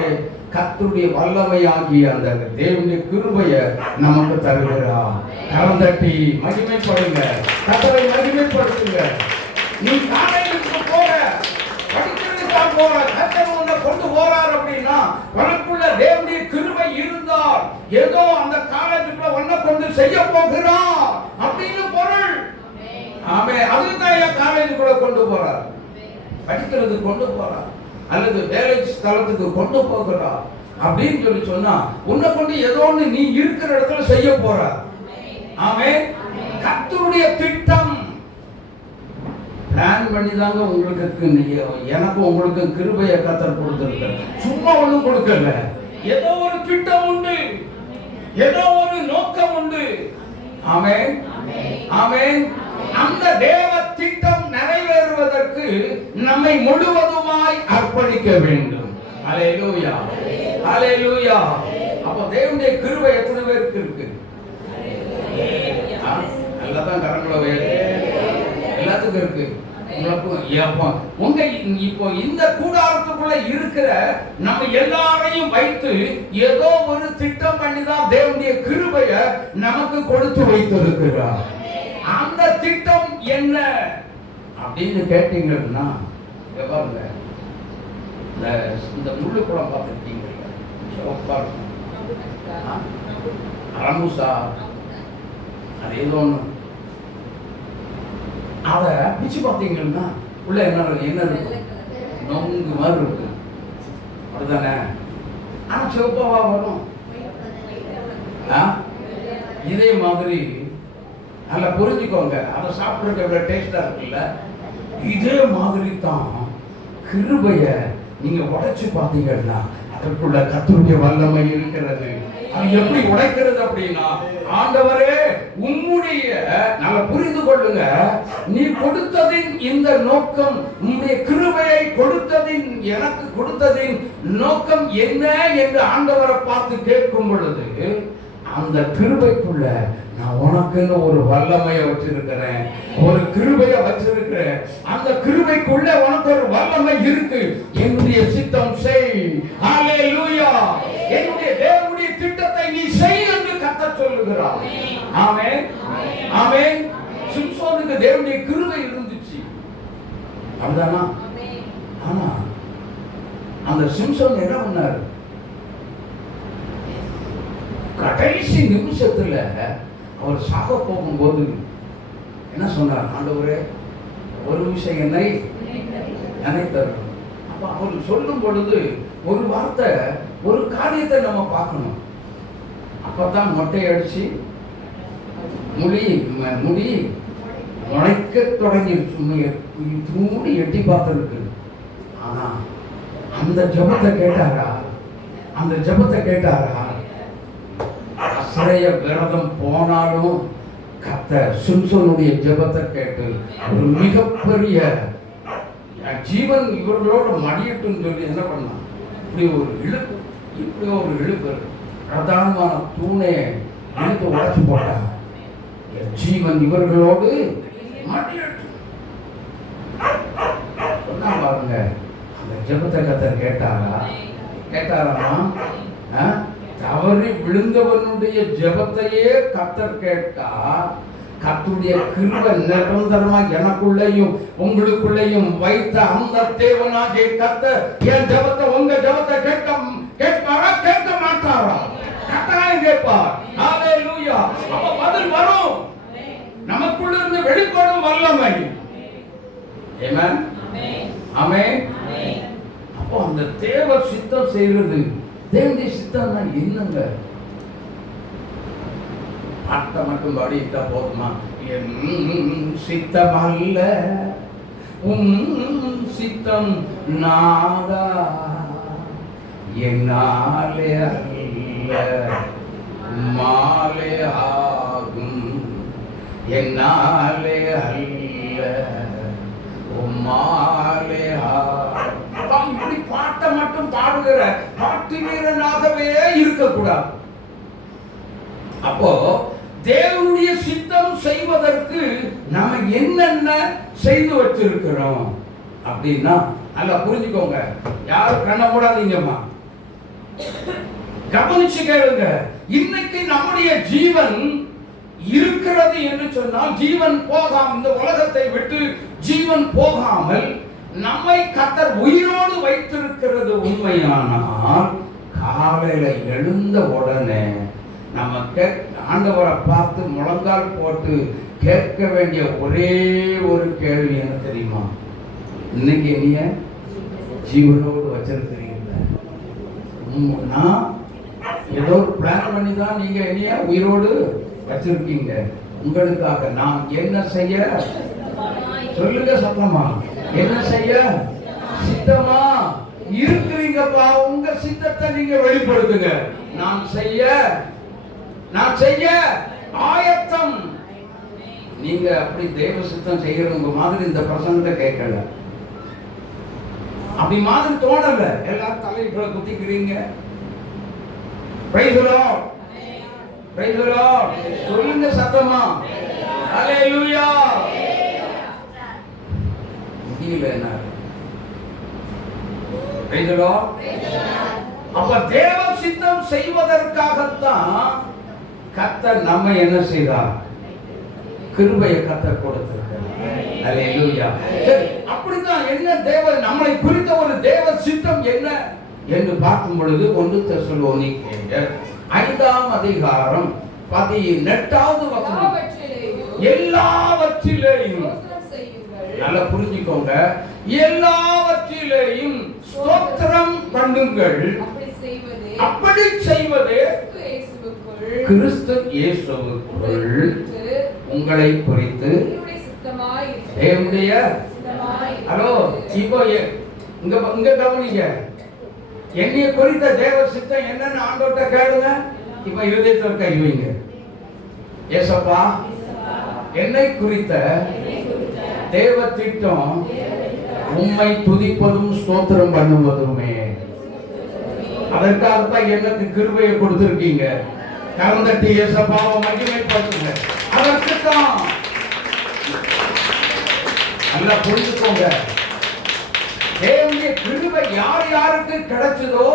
கர்த்தருடைய வல்லமையாகிய அந்த தேவனுடைய கிருபையை நமக்கு தருகிறார். கரம் தட்டி மகிமைப்படுங்க, கர்த்தரை மகிமைப்படுத்துங்க. நீ காலேஜுக்கு போற, படிக்கிறதுக்காக போற, கர்த்தர் உன்னை கொண்டு போறார் அப்படின்னா உனக்குள்ள தேவனுடைய கிருபை இருந்தால் ஏதோ அந்த காலேஜுக்குள்ள உன்னை கொண்டு செய்ய போகிறார் அப்படின்னு பொருள். ஆமே. அதுதான் என் காலேஜுக்குள்ள கொண்டு போறார், படிக்கிறது கொண்டு போறார், அல்லது வேலை ஸ்தலத்துக்கு கொண்டு போகிறார் அப்படின்னு சொல்லி சொன்னா உன்னை கொண்டு ஏதோ ஒன்று நீ இருக்கிற இடத்துல செய்ய போற. ஆமே. கர்த்தருடைய திட்டம் பிளான் பண்ணி தாங்க உங்களுக்கு எனக்கு உங்களுக்கு கிருபையை கர்த்தர் கொடுத்திருக்க. சும்மா ஒண்ணும் கொடுக்கல, ஏதோ ஒரு திட்டம் உண்டு, ஏதோ ஒரு நோக்கம் உண்டு. ஆமென், ஆமென். அந்த தேவ திட்டம் நிறைவேறுவதற்கு நம்மை முழுவதுமாய் அர்ப்பணிக்க வேண்டும். ஹalleluya, ஹalleluya. அப்ப தேவனுடைய கிருபை எத்தனை பேருக்கு இருக்கு? எல்லாரும் கரங்களை உயர்த்து. எல்லாத்துக்கும் இருக்கு. உங்க இப்போ இந்த கூடாரத்துக்குள்ள இருக்கிற நம்ம எல்லாரையும் வைத்து ஏதோ ஒரு திட்டம் பண்ணிதான் தேவனுடைய கிருபையை நமக்கு கொடுத்து வைத்திருக்கிறார். அந்த திட்டம் என்ன அப்படின்னு கேட்டீங்கன்னா, பாருங்க, இந்த முள்ளுக்குளம் பார்த்துருக்கீங்க, அரமுசா, அது ஏதோ ஒன்று. அதை பிச்சு பார்த்தீங்கன்னா உள்ள என்ன இருக்கு? நொங்கு மாதிரி இருக்கு, அப்படிதானே? ஆனா சிவப்பாவா வரும். இதே மாதிரி நல்லா புரிஞ்சுக்கோங்க, அதை சாப்பிட்றதுக்கு எவ்வளவு டேஸ்டா இருக்குல்ல. இதே மாதிரி தான் கிருபைய நீங்க உடைச்சு பார்த்தீங்கன்னா அதற்குள்ள கர்த்தருடைய வல்லமை இருக்கிறது. அது எப்படி உடைக்கிறது அப்படின்னா, ஆண்டவரே உம்முடைய, நல்லா புரிந்து கொள்ளுங்க, நீ கொடுத்ததின் இந்த நோக்கம், உம்முடைய கிருபையை கொடுத்ததின், எனக்கு கொடுத்ததின் நோக்கம் என்ன என்று ஆண்டவரை பார்த்து கேட்கும் பொழுது, அந்த கிருபைக்குள்ள நான் உனக்குன்னு ஒரு வல்லமையை வச்சிருக்கிறேன், ஒரு கிருபையை வச்சிருக்கிறேன். அந்த கிருபைக்குள்ள உனக்கு ஒரு வல்லமை இருக்கு. என்னுடைய சித்தம் செய். ஹalleluya. என்னுடைய தேவனுடைய திட்டத்தை நீ செய் என்று கர்த்தர் சொல்லுகிறார். ஆமென், ஆமென். சிம்சோனுக்கு தேவனுடைய கிருபை இருந்துச்சு, அப்படிதானா? ஆனா அந்த சிம்சோன் என்ன பண்ணாரு? கடைசி நிமிஷத்துல அவர் சாக போகும்போது என்ன சொன்னார்? ஆண்டவரே, ஒரு நிமிஷம் என்னை நினைத்தரணும். அப்ப அவர் சொல்லும் பொழுது ஒரு வார்த்தை, ஒரு காரியத்தை நம்ம பார்க்கணும். அப்பதான் மொட்டை அடிச்சு முடி முளைக்க தொடங்கிருச்சு, தூண்டி எட்டி பார்த்துருக்கு. ஆனா அந்த ஜபத்தை கேட்டாரா? அந்த ஜபத்தை கேட்டாரா? அசரைய விரதம் போனாலும் கர்த்தர் சிம்சோனுடைய ஜபத்தை கேட்டு ஒரு மிகப்பெரிய ஜீவன் இவர்களோட மடியட்டுன்னு சொல்லி என்ன பண்ணான்? இப்படி ஒரு இழுப்பு பிரதானமான தூணை இழுத்து உடைச்சு போட்டா. ஜீவன் இவர்களோடு மடியட்டும் சொன்னா பாருங்க. அந்த ஜபத்தை கர்த்தர் கேட்டாராமா? தவறி விழுந்தவனுடைய ஜபத்தையே கர்த்தர் கேட்டா, கர்த்தருடைய கிருபை நிரந்தரமா எனக்குள்ளேயும் உங்களுக்குள்ளேயும் வைத்த அந்த தேவனாகிய கர்த்தர் என் ஜபத்தை, உங்க ஜபத்தை கேட்பாரா? கேட்க மாட்டாரா? கர்த்தராய் கேட்பார். ஹalleluya. அப்ப பதில் வரும். நமக்குள்ள இருந்து வெளிப்படும் வல்லமை. ஆமென். ஆமென். அப்போ அந்த தேவ சித்தம் செய்யறது, தேவனுடைய சித்தம்னா என்னங்க? பாட்டை மட்டும் பாடிட்டா போதுமா? என் சித்தம் அல்ல உன் சித்தம் நாதா, என்னாலே அல்ல உம்மாலே ஆகும், என்னாலே அல்ல உம்மாலே ஆகும். இப்படி பாட்டை மட்டும் பாடுகிற பாட்டு வீரனாகவே இருக்கக்கூடாது. அப்போ தேவனுடைய சித்தம் செய்வதற்கு நாம என்னென்ன செய்து வச்சிருக்கிறோம் அப்படின்னா நல்லா புரிஞ்சுக்கோங்க. யாரும் கண்ண மூடாதீங்கம்மா, கவனிச்சு கேளுங்க. இன்னைக்கு நம்முடைய ஜீவன் இருக்கிறது என்று சொன்னால், ஜீவன் போகாமல், இந்த உலகத்தை விட்டு ஜீவன் போகாமல் நம்மை கர்த்தர் உயிரோடு வைத்திருக்கிறது உண்மையானால், காலையில எழுந்த உடனே நமக்கு ஆண்டவரை பார்த்து முழங்கால் போட்டு கேட்க வேண்டிய ஒரே ஒரு கேள்வி என்ன தெரியுமா? இன்னைக்கு நீங்க ஜீவனோடு வச்சிருக்கிறீங்களா? ஏதோ ஒரு பிளான் பண்ணி தான் நீங்க என்னைய உயிரோடு வச்சிருக்கீங்க. உங்களுக்காக நான் என்ன செய்ய சொல்லுங்க சத்தமா? என்ன செய்ய சித்தமா இருக்கிறீங்கப்பா? உங்க சித்தத்தை நீங்க வெளிப்படுத்துங்க. நான் செய்ய ஆயத்தம். நீங்க அப்படி தேவ சித்தம் செய்யறவங்க மாதிரி இந்த பிரசங்கத்தை கேட்கல, அப்படி மாதிரி தோணல. எல்லாரும் தலைகளை குத்திக்கிறீங்க. Praise the Lord, praise the Lord. சொல்லுங்க சத்தமா ஹalleluya. முடியல என்ன? Praise the Lord. அப்ப தேவ சித்தம் செய்வதற்காகத்தான் கர்த்தர் நம்ம என்ன செய்தார்? கிருபையை கர்த்தர் கொடுத்திருக்கிறார். ஹalleluya. அப்படிதான் என்ன தேவ நம்மை குறித்த ஒரு தேவ சித்தம் என்ன என்று பார்க்கும் பொழுது 1 தெசலோனிக்கேயர் 5ஆம் அதிகாரம் 18வது வசனம், எல்லாவற்றிலேயும் நல்லா புரிஞ்சுக்கோங்க, எல்லாவற்றிலேயும் ஸ்தோத்திரம் பண்ணுங்கள், அப்படி செய்வது கிறிஸ்து இயேசுவுக்குள் உங்களை குறித்து தேவனுடைய. ஹலோ, இப்போ இங்க கவனிங்க. என்னைய குறித்த தேவ சித்தம் என்னன்னு ஆண்டவர்ட்ட கேளுங்க. இப்ப இருதயத்தில் கை வைங்க. ஏசப்பா, என்னை குறித்த தேவ திட்டம் உம்மை துதிப்பதும் ஸ்தோத்திரம் பண்ணுவதுமே. அதற்காகத்தான் எனக்கு கிருபையை கொடுத்திருக்கீங்க. கலந்தட்டி ஏசப்பாவை மகிமைப்படுத்துங்க. அதற்குத்தான் நல்லா புரிஞ்சுக்கோங்க. தேவனுடைய கிருபை யார் யாருக்கு கிடைச்சதோ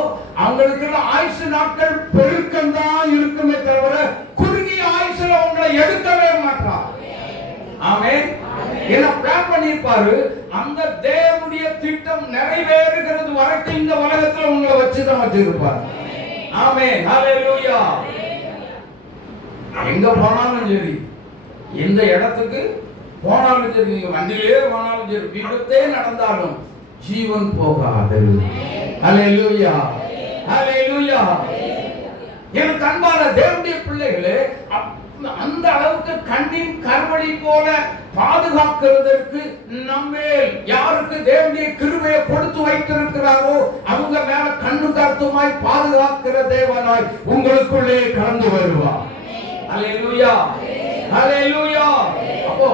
அவங்களுக்கு ஆயுசு நாட்கள் பெருக்கம் தான் இருக்குமே தவிர குறுகிய ஆயுசுல உங்களை எடுக்கவே மாட்டார். ஆமென். என்ன பிளான் பண்ணிருப்பாரு? அந்த தேவனுடைய திட்டம் நிறைவேறுகிறது வரைக்கும் இந்த உலகத்துல உங்களை வச்சுதான் வச்சிருப்பார். ஆமென். ஹalleluya. எங்க போனாலும் சரி, எந்த இடத்துக்கு போனாலும் சரி, நீங்க வண்டியிலே போனாலும் சரி, விபத்தே நடந்தாலும் ஜீவன் போகாது. ஹல்லேலூயா, ஹல்லேலூயா. எனக்கு அன்பான தேவனுடைய பிள்ளைகளே, அந்த அளவுக்கு கண்ணின் கர்வழி போல பாதுகாக்கிறதற்கு நம்மேல் யாருக்கு தேவனுடைய கிருபையை கொடுத்து வைத்திருக்கிறாரோ அவங்க மேல கண்ணு கருத்துமாய் பாதுகாக்கிற தேவனாய் உங்களுக்குள்ளே கடந்து வருவார். ஹல்லேலூயா, ஹல்லேலூயா. அப்போ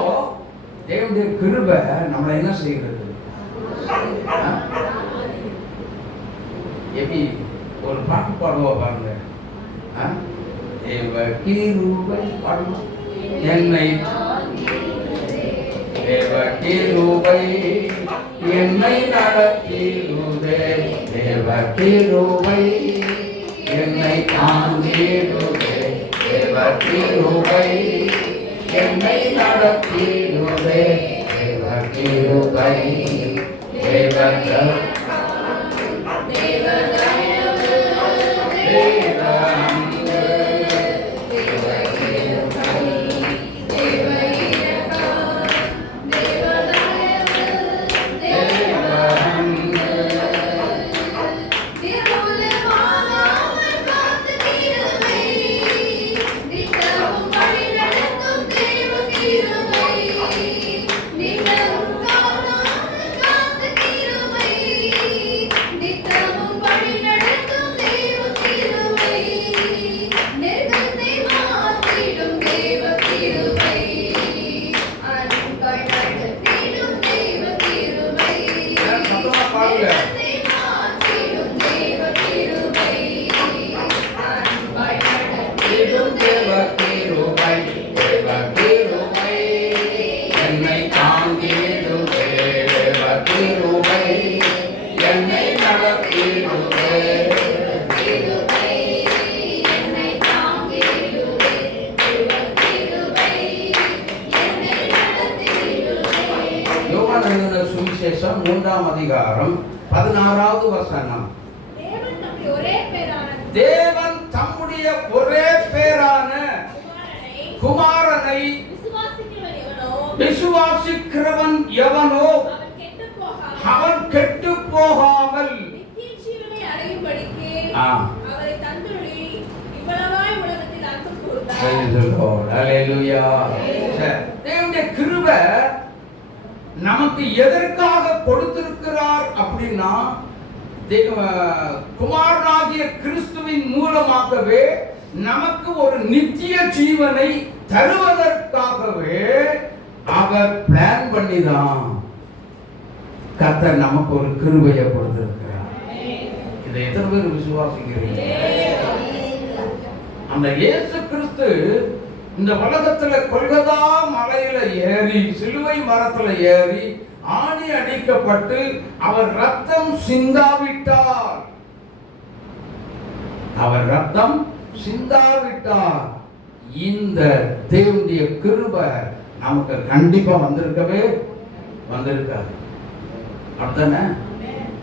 தேவனுடைய கிருபை நம்மளை என்ன செய்கிறது? எப்படி ஒரு பாட்டு பாடுவா பாருங்க. தேவ கிருபை பாடுமா? என்னை தேவ கிருபை என்னை நடத்திடுதே, தேவ கிருபை என்னை தாங்கிடுதே, தேவ கிருபை என்னை நடத்திடுதே, தேவ கிருபை தேவ சுவிசேஷம் 3ஆம் அதிகாரம் 16வது வசனம். தேவன் தம்முடைய ஒரே பேரான குமாரனை விசுவாசிக்கிறவன் எவனோ அவன் கெட்டு போகாமல் தேவனுடைய கிருபை நமக்கு எதற்காக கொடுத்திருக்கிறார் அப்படின்னா, குமாரனாகிய கிறிஸ்துவின் மூலமாகவே நமக்கு ஒரு நித்திய ஜீவனை தருவதற்காகவே அவர் பிளான் பண்ணிதான் கர்த்தர் நமக்கு ஒரு கிருபையை கொடுத்திருக்கிறார். இதை எத்தனை பேர் விசுவாசிக்கிறீங்க? அந்த இயேசு கிறிஸ்து இந்த உலகத்துல கொல்கதா மலையில ஏறி சிலுவை மரத்துல ஏறி ஆணி அடிக்கப்பட்டு அவர் ரத்தம் சிந்தாவிட்டார். அவர் ரத்தம் சிந்தாவிட்டார். இந்த தேவனுடைய கிருபை நமக்கு கண்டிப்பா வந்திருக்கவே வந்திருக்காது. அப்படித்தானே?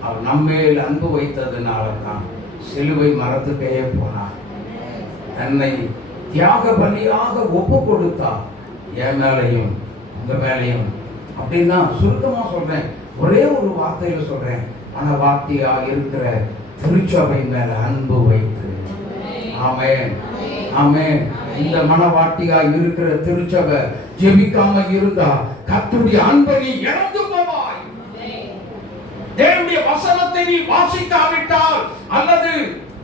அவர் நம்மேல் அன்பு வைத்ததுனால தான் சிலுவை மரத்துக்கே போனார். தன்னை தியாக பலியாக ஒப்பு கொடுத்தார். என் மேலையும் உங்க மேலையும். அப்படின்னா சுருக்கமா சொல்றேன், ஒரே ஒரு வார்த்தையில சொல்றேன், மனவாட்டியா இருக்கிற திருச்சபை மேல அன்பு வைத்து. ஆமென், ஆமென். இந்த மனவாட்டியா இருக்கிற திருச்சபை ஜெபிக்காம இருந்தா கர்த்தருடைய அன்பை நீ இழந்து போவாய். தேவனுடைய வசனத்தை நீ வாசிக்காவிட்டால் அல்லது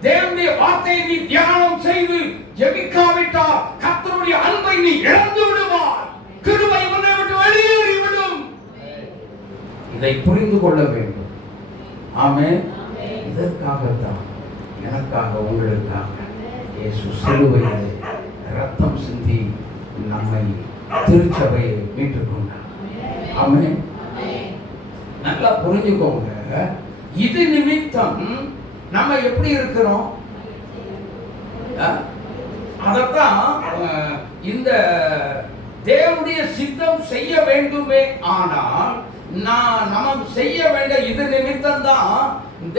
தேவனுடைய வார்த்தையை நீ தியானம் செய்து ஜெபிக்காவிட்டால் கர்த்தருடைய அன்பை நீ இழந்து விடுவாய். கிருபை உன்னை விட்டு வெளியேறிவிடும். இதை புரிந்து கொள்ள வேண்டும். ஆமென். இதற்காகத்தான் எனக்காக உங்களுக்காக இயேசு சிலுவையில் ரத்தம் சிந்தி நம்மை திருச்சபையை மீட்டுக் கொண்டார். ஆமென். நல்லா புரிஞ்சுக்கோங்க. இது நிமித்தம் நம்ம எப்படி இருக்கிறோம்? அதத்தான் இந்த தேவனுடைய சித்தம் செய்ய வேண்டுமே. ஆனால் நம்ம செய்ய வேண்டிய இது நிமித்தம் தான்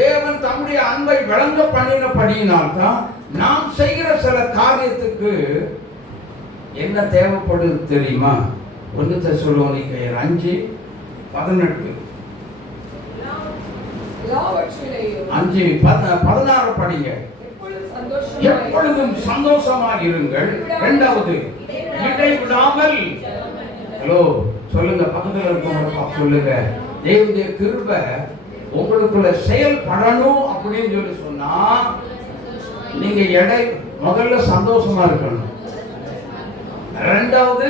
தேவன் தம்முடைய அன்பை விளங்க பண்ணினபடியினால் தான் நாம் செய்கிற சில காரியத்துக்கு என்ன தேவைப்படுது தெரியுமா? 1 தெசலோனிக்கேயர் 5:18 எல்லாவற்றிலேயும் 5:16 படிங்க. எப்பொழுதும் சந்தோஷமாக இருங்கள். இரண்டாவது, இடைவிடாமல். ஹலோ சொல்லுங்க, பக்கத்துல இருக்கவங்க சொல்லுங்க, தேவனுடைய கிருபை உங்களுக்குள்ள செயல்படணும் அப்படின்னு சொல்லி சொன்னா நீங்க முதல்ல சந்தோஷமா இருக்கணும். ரெண்டாவது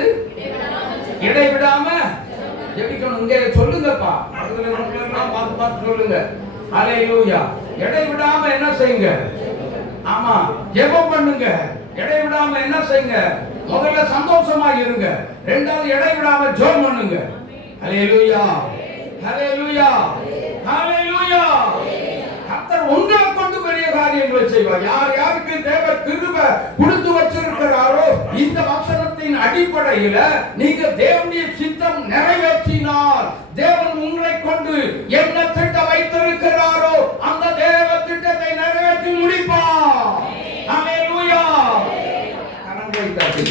இடைவிடாம ஜெபிக்கணும். இங்க சொல்லுங்கப்பா, பக்கத்துல இருக்கவங்க பார்த்து சொல்லுங்க. ஹல்லேலூயா. இடைவிடாம என்ன செய்யுங்க? ஆமா, ஜெபம் பண்ணுங்க. இடைவிடாம என்ன செய்யுங்க? முதல்ல சந்தோஷமா இருங்க. இரண்டாவது இடைவிடாம ஜெபம் பண்ணுங்க. ஹல்லேலூயா, ஹல்லேலூயா, ஹல்லேலூயா. கர்த்தர் உங்களை கொண்டு பெரிய காரியங்களை செய்வார். யார் யாருக்கு தேவ கிருபை கொடுத்து வச்சிருக்கிறாரோ இந்த வசனத்தின் அடிப்படையில நீங்க தேவனுடைய சித்தம் நிறைவேற்றினால் தேவன் உங்களை கொண்டு என்ன திட்டம் வைத்திருக்கிறாரோ அந்த தேவ திட்டத்தை நிறைவேற்றி முடிப்பார். ஹல்லேலூயா. கரங்களை தட்டி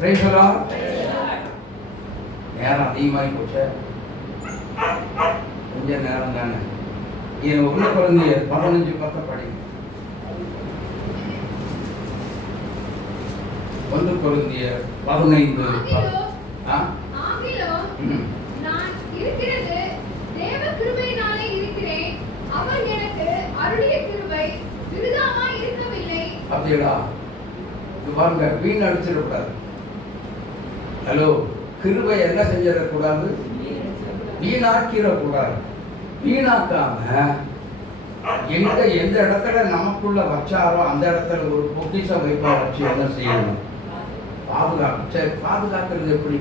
பிரைஸ் தி லார்ட். நேரம் அதிகமாகி போச்சு, கொஞ்ச நேரம் தானே. என் 1 கொரிந்தியர் 15:10 படிங்க. 1 கொரிந்தியர் 15:10. நான் இருக்கிறது தேவ கிருபையினாலே இருக்கிறேன். அவர் எனக்கு அருளிய கிருபை விருதாமாய் இருக்கவில்லை. அப்படியா? இது பாருங்க, வீண் அடிச்சிடக்கூடாது. ஹலோ, கிருபை என்ன செஞ்சிடக்கூடாது? வீணாக்கிடக்கூடாது. வீணாக்காம எந்த இடத்துல நமக்குள்ள வச்சாரோ அந்த இடத்துல ஒரு பொக்கிஷம் வைப்பா வச்சு என்ன செய்யணும்? பாதுகாப்பு. சரி, பாதுகாக்கிறது எப்படி?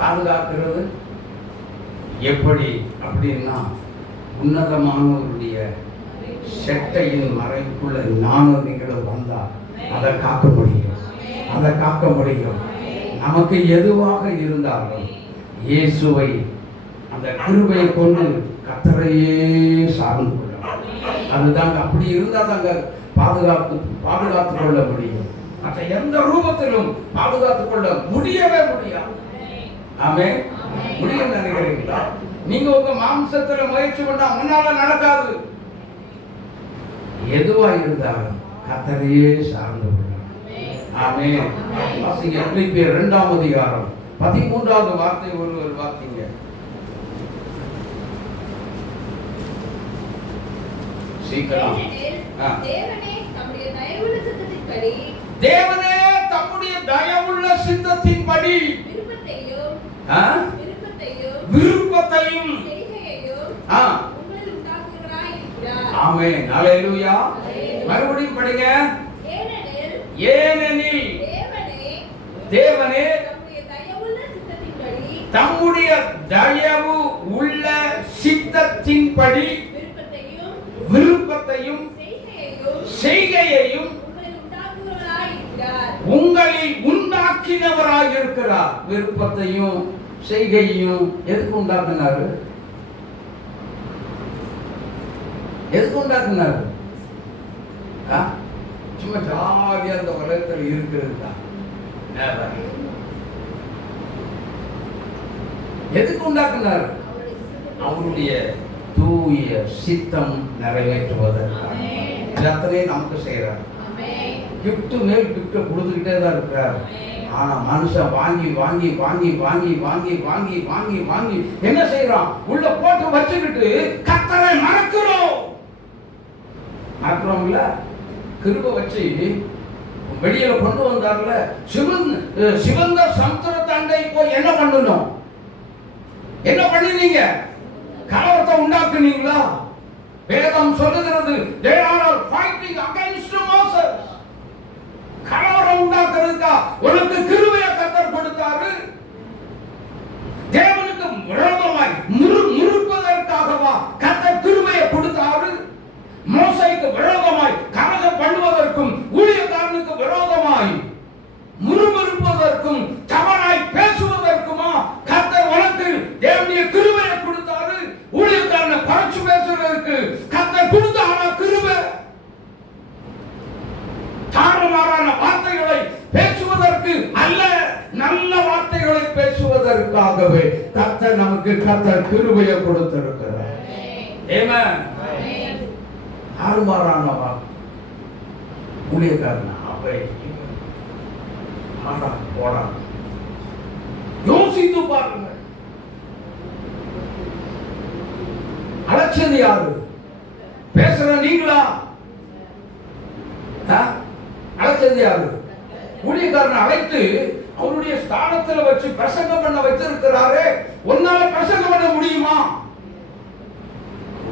பாதுகாக்கிறது எப்படி அப்படின்னா உன்னதமானவருடைய செட்டையின் மறைக்குள்ள நானும் நீங்களும் வந்தா அதை காக்க முடியும். அதை காக்க முடியும். நமக்கு எதுவாக இருந்தாலும் இயேசுவை அந்த கிருபையை கொண்டு கர்த்தரையே சார்ந்து கொள்ளலாம். அதுதாங்க. அப்படி இருந்தால் தாங்க பாதுகாத்துக் கொள்ள முடியும். மற்ற எந்த ரூபத்திலும் பாதுகாத்துக் கொள்ள முடியவே முடியாது. ஆமென். முடியும் நினைக்கிறீங்களா? நீங்க உங்க மாம்சத்துல முயற்சி பண்ணா முன்னால நடக்காது. எதுவா இருந்தாலும் கர்த்தரையே சார்ந்து கொள்ளலாம். ஆமென். வாசிங்க, பிலிப்பியர் 2ஆம் அதிகாரம் 13வது வார்த்தை ஒருவர் வாசிங்க. சீக்கிரம். தேவனே தம்முடைய தயவுள்ள சித்தத்தின்படி விருப்பத்தையும் ஆமென். ஹல்லேலூயா. மறுபடியும் படிங்க. ஏனெனில் தேவனே தம்முடைய தயவு உள்ள சித்தத்தின்படி விருப்பத்தையும் செய்கையையும் உங்களில் உண்டாக்கினவராக இருக்கிறார். விருப்பத்தையும் செய்கையையும் எதுக்கு உண்டாக்குனாரு? எதுக்கு உண்டாக்குனாரு? சும்மா ஜாலியா அந்த உலகத்தில் இருக்கிறது தான். எதுக்கு உண்டாக்குனாரு? அவருடைய தூய சித்தம் நிறைவேற்றுவதற்காக. எல்லாத்தையும் நமக்கு செய்யறார். கிஃப்ட் மேல் கிஃப்ட் கொடுத்துக்கிட்டே தான் இருக்கிறார். ஆனா மனுஷன் வாங்கி வாங்கி வாங்கி வாங்கி வாங்கி வாங்கி வாங்கி வாங்கி என்ன செய்யறான்? உள்ள போட்டு வச்சுக்கிட்டு கர்த்தரை மறக்கிறோம். மறக்கிறோம்ல. கிருபை வச்சு வெளியில கொண்டு வந்தார்ல, சிவந்த சமுத்திரத்தாண்டை போய் என்ன பண்ணணும்? என்ன பண்ணினீங்க? கலவரத்தை உண்டாக்குனீங்களா? வேதம் சொல்லுகிறது, they are all fighting against Moses. கலவரம் உண்டாக்குறதுக்கா உனக்கு கிருபையை கர்த்தர் கொடுத்தாரு. தேவனுக்கு விரோதமாய் முறுப்பதற்காகவா கர்த்தர் கிருபையை கொடுத்தாரு? மோசேக்கு விரோதமாய் கலகம் பண்ணுவதற்கும் ஊழியக்காரனுக்கு விரோதமாய் முறுமுறுப்பதற்கும் தவறாய் பேசுவதற்குமா கர்த்தர் உனக்கு தேவனுடைய கிருபையை கொடுத்தாரு? ஊழியக்காரனை பறிச்சு பேசுறதுக்கு கர்த்தர் கொடுத்தாரா கிருபை? தாறுமாறான வார்த்தைகளை பேசுவதற்கு அல்ல, ஊழியக்காரனுக்கு கர்த்தர் கிருபையை கொடுத்திருக்கிறார். ஆமென். ஆறுமாறானவா ஊழியக்காரன் அப்ப ஆடா போடா யோசித்து பாருங்க. அழைச்சது யாரு? பேசுற நீங்களா? அழைச்சது யாரு? ஊழியக்காரனை அழைத்து அவருடைய ஸ்தானத்துல வச்சு பிரசங்கம் பண்ண வச்சிருக்கிறாரே, உன்னால பிரசங்கம் பண்ண முடியுமா?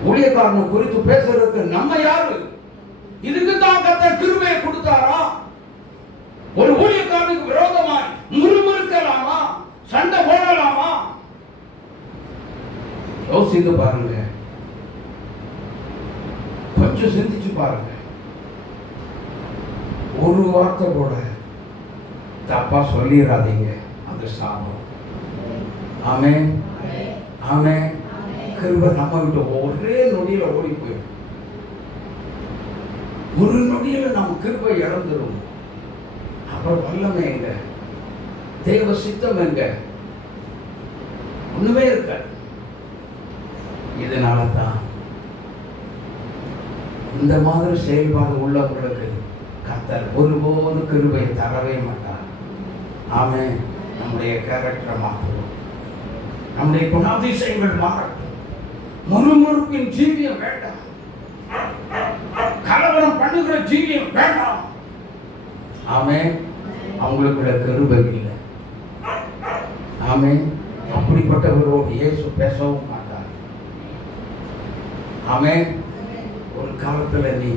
ஊழியக்காரனை குறித்து பேசுறதுக்கு நம்ம யாரு? இதுக்கு தான் கர்த்தர் கிருபையை கொடுத்தாரா? ஒரு ஊழியக்காரனுக்கு விரோதமாய் முறுமுறுக்கலாமா? சண்டை போடலாமா? யோசித்து பாருங்க, கொஞ்சம் சிந்திச்சு பாருங்க. ஒரு வார்த்தை கூட தப்பா சொல்லிடாதீங்க, அது சாபம். ஆமென், ஆமென். கிருபை நம்ம விட்டு ஒரே நொடியில ஓடி போயிடும். ஒரு நொடியில நம்ம கிருபை இழந்துரும். அப்புறம் வல்லமை எங்க? தேவ சித்தம் எங்க? ஒண்ணுமே இருக்க. இதனால தான் இந்த மாதிரி செயல்பாடு உள்ளவங்களுக்கு கர்த்தர் ஒருபோது கிருபை தரவே மாட்டார். ஆமென். நம்முடைய கேரக்டரை மாற்றுவோம், நம்முடைய குணாதிசயங்கள் மாறட்டும். முறுமுறுப்பின் ஜீவியம் வேண்டாம், கலவரம் பண்ணுகிற ஜீவியம் வேண்டாம். ஆமென். அவங்களுக்குள்ள கிருபை இல்லை. ஆமென். அப்படிப்பட்டவரோடு இயேசு பேசவும் மாட்டார். ஆமென். ஒரு காலத்துல நீ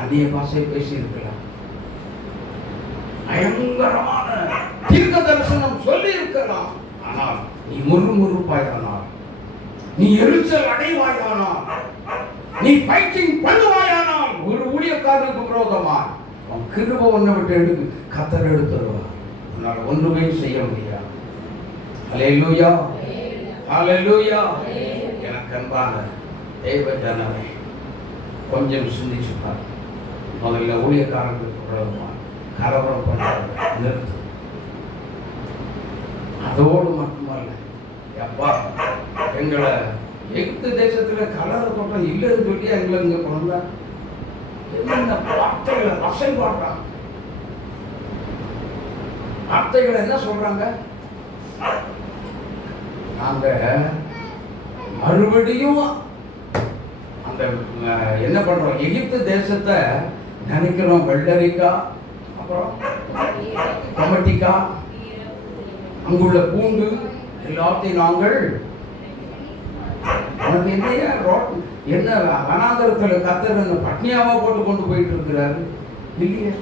அந்நிய பாஷை பேசி இருக்கலாம், பயங்கரமான தீர்க்க தரிசனம் சொல்லி இருக்கலாம். ஆனால் நீ முறுமுறுப்பாயானால், நீ எரிச்சல் அடைவாயானால், நீ ஃபைட்டிங் பண்ணுவாயானால், ஒரு ஊழியக்காரனுக்கு விரோதமா அவன் கிருபை ஒன்றை விட்டு எடுத்து கர்த்தர் எடுத்துருவான். உன்னால் ஒன்றுமே செய்ய முடியாது. அல்லேலூயா, அல்லேலூயா. எனக்கு அன்பான தேவ ஜனமே, கொஞ்சம் சிந்திச்சு பாரு. முதல்ல ஊழியக்காரர்களுக்கு விரோதமா கலவரம் பண்ணுறத நிறுத்து. அதோடு மட்டுமல்ல, எப்பா எங்களை எகிப்து தேசத்துல கலர தோட்டம் இல்லைன்னு சொல்லி எங்களை இங்க கொண்டா என்ன வார்த்தைகளை வசைபாடுறாங்க. வார்த்தைகளை என்ன சொல்றாங்க? நாங்க மறுபடியும் அந்த என்ன பண்றோம், எகிப்து தேசத்தை நினைக்கிறோம். வெள்ளரிக்காய், அப்புறம் டொமேட்டிக்காய், அங்குள்ள பூண்டு எல்லாத்தையும் நாங்கள் என்ன வனாந்தரத்தில் கர்த்தர் பட்னியாவா போட்டு கொண்டு போயிட்டு இருக்கிறாரு இல்லையா?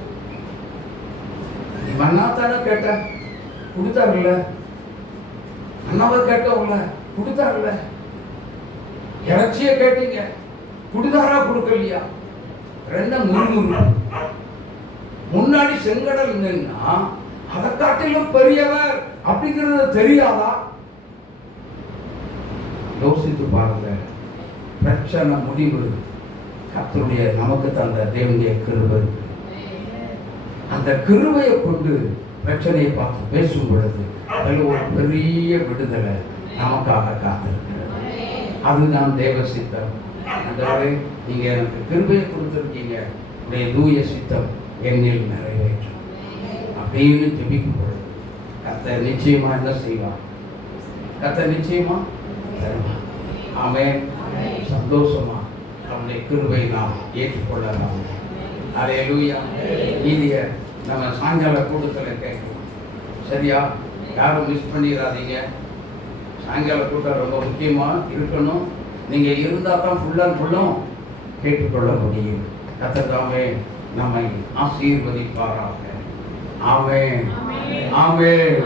நீ மன்னாத்தானே கேட்ட, கொடுத்தாருல்ல. அண்ணாவை கேட்டவங்கள கொடுத்தாருல்ல. இறைச்சிய கேட்டீங்க, கொடுத்தாரா கொடுக்கலையா? ரெண்ட முறுமுறு. முன்னாடி செங்கடல் நின்னா அதை காட்டிலும் பெரியவர் அப்படிங்கிறது தெரியாதா? யோசித்து பாருங்க. பிரச்சனை முடிவு கர்த்தருடைய நமக்கு தந்த தேவனுடைய கிருபை. அந்த கிருபையை கொண்டு பிரச்சனையை பார்த்து பேசும் பொழுது அதில் ஒரு பெரிய விடுதலை நமக்காக காத்திருக்கிறது. அதுதான் தேவ சித்தம். அதாவது நீங்க எனக்கு கிருபையை கொடுத்துருக்கீங்க, உடைய தூய சித்தம் என்னில் நிறைவேற்றும் அப்படின்னு ஜெபிக்கும் பொழுது கர்த்தர் நிச்சயமா என்ன செய்வார்? கர்த்தர் நிச்சயமா தருவார். ஆமென். சந்தோஷமா அவனுடைய கிருபை நாம் ஏற்றுக்கொள்ளலாம். அல்லேலூயா. நீதிய நம்ம சாயங்கால கூட்டத்தில் கேட்கலாம். சரியா? யாரும் மிஸ் பண்ணிடாதீங்க. சாயங்கால கூட்டம் ரொம்ப முக்கியமாக இருக்கணும். நீங்கள் இருந்தால் தான் ஃபுல்லும் கேட்டுக்கொள்ள முடியும். கர்த்தர் தாமே நம்மை ஆசீர்வதிப்பாராக. ஆமென், ஆமென்.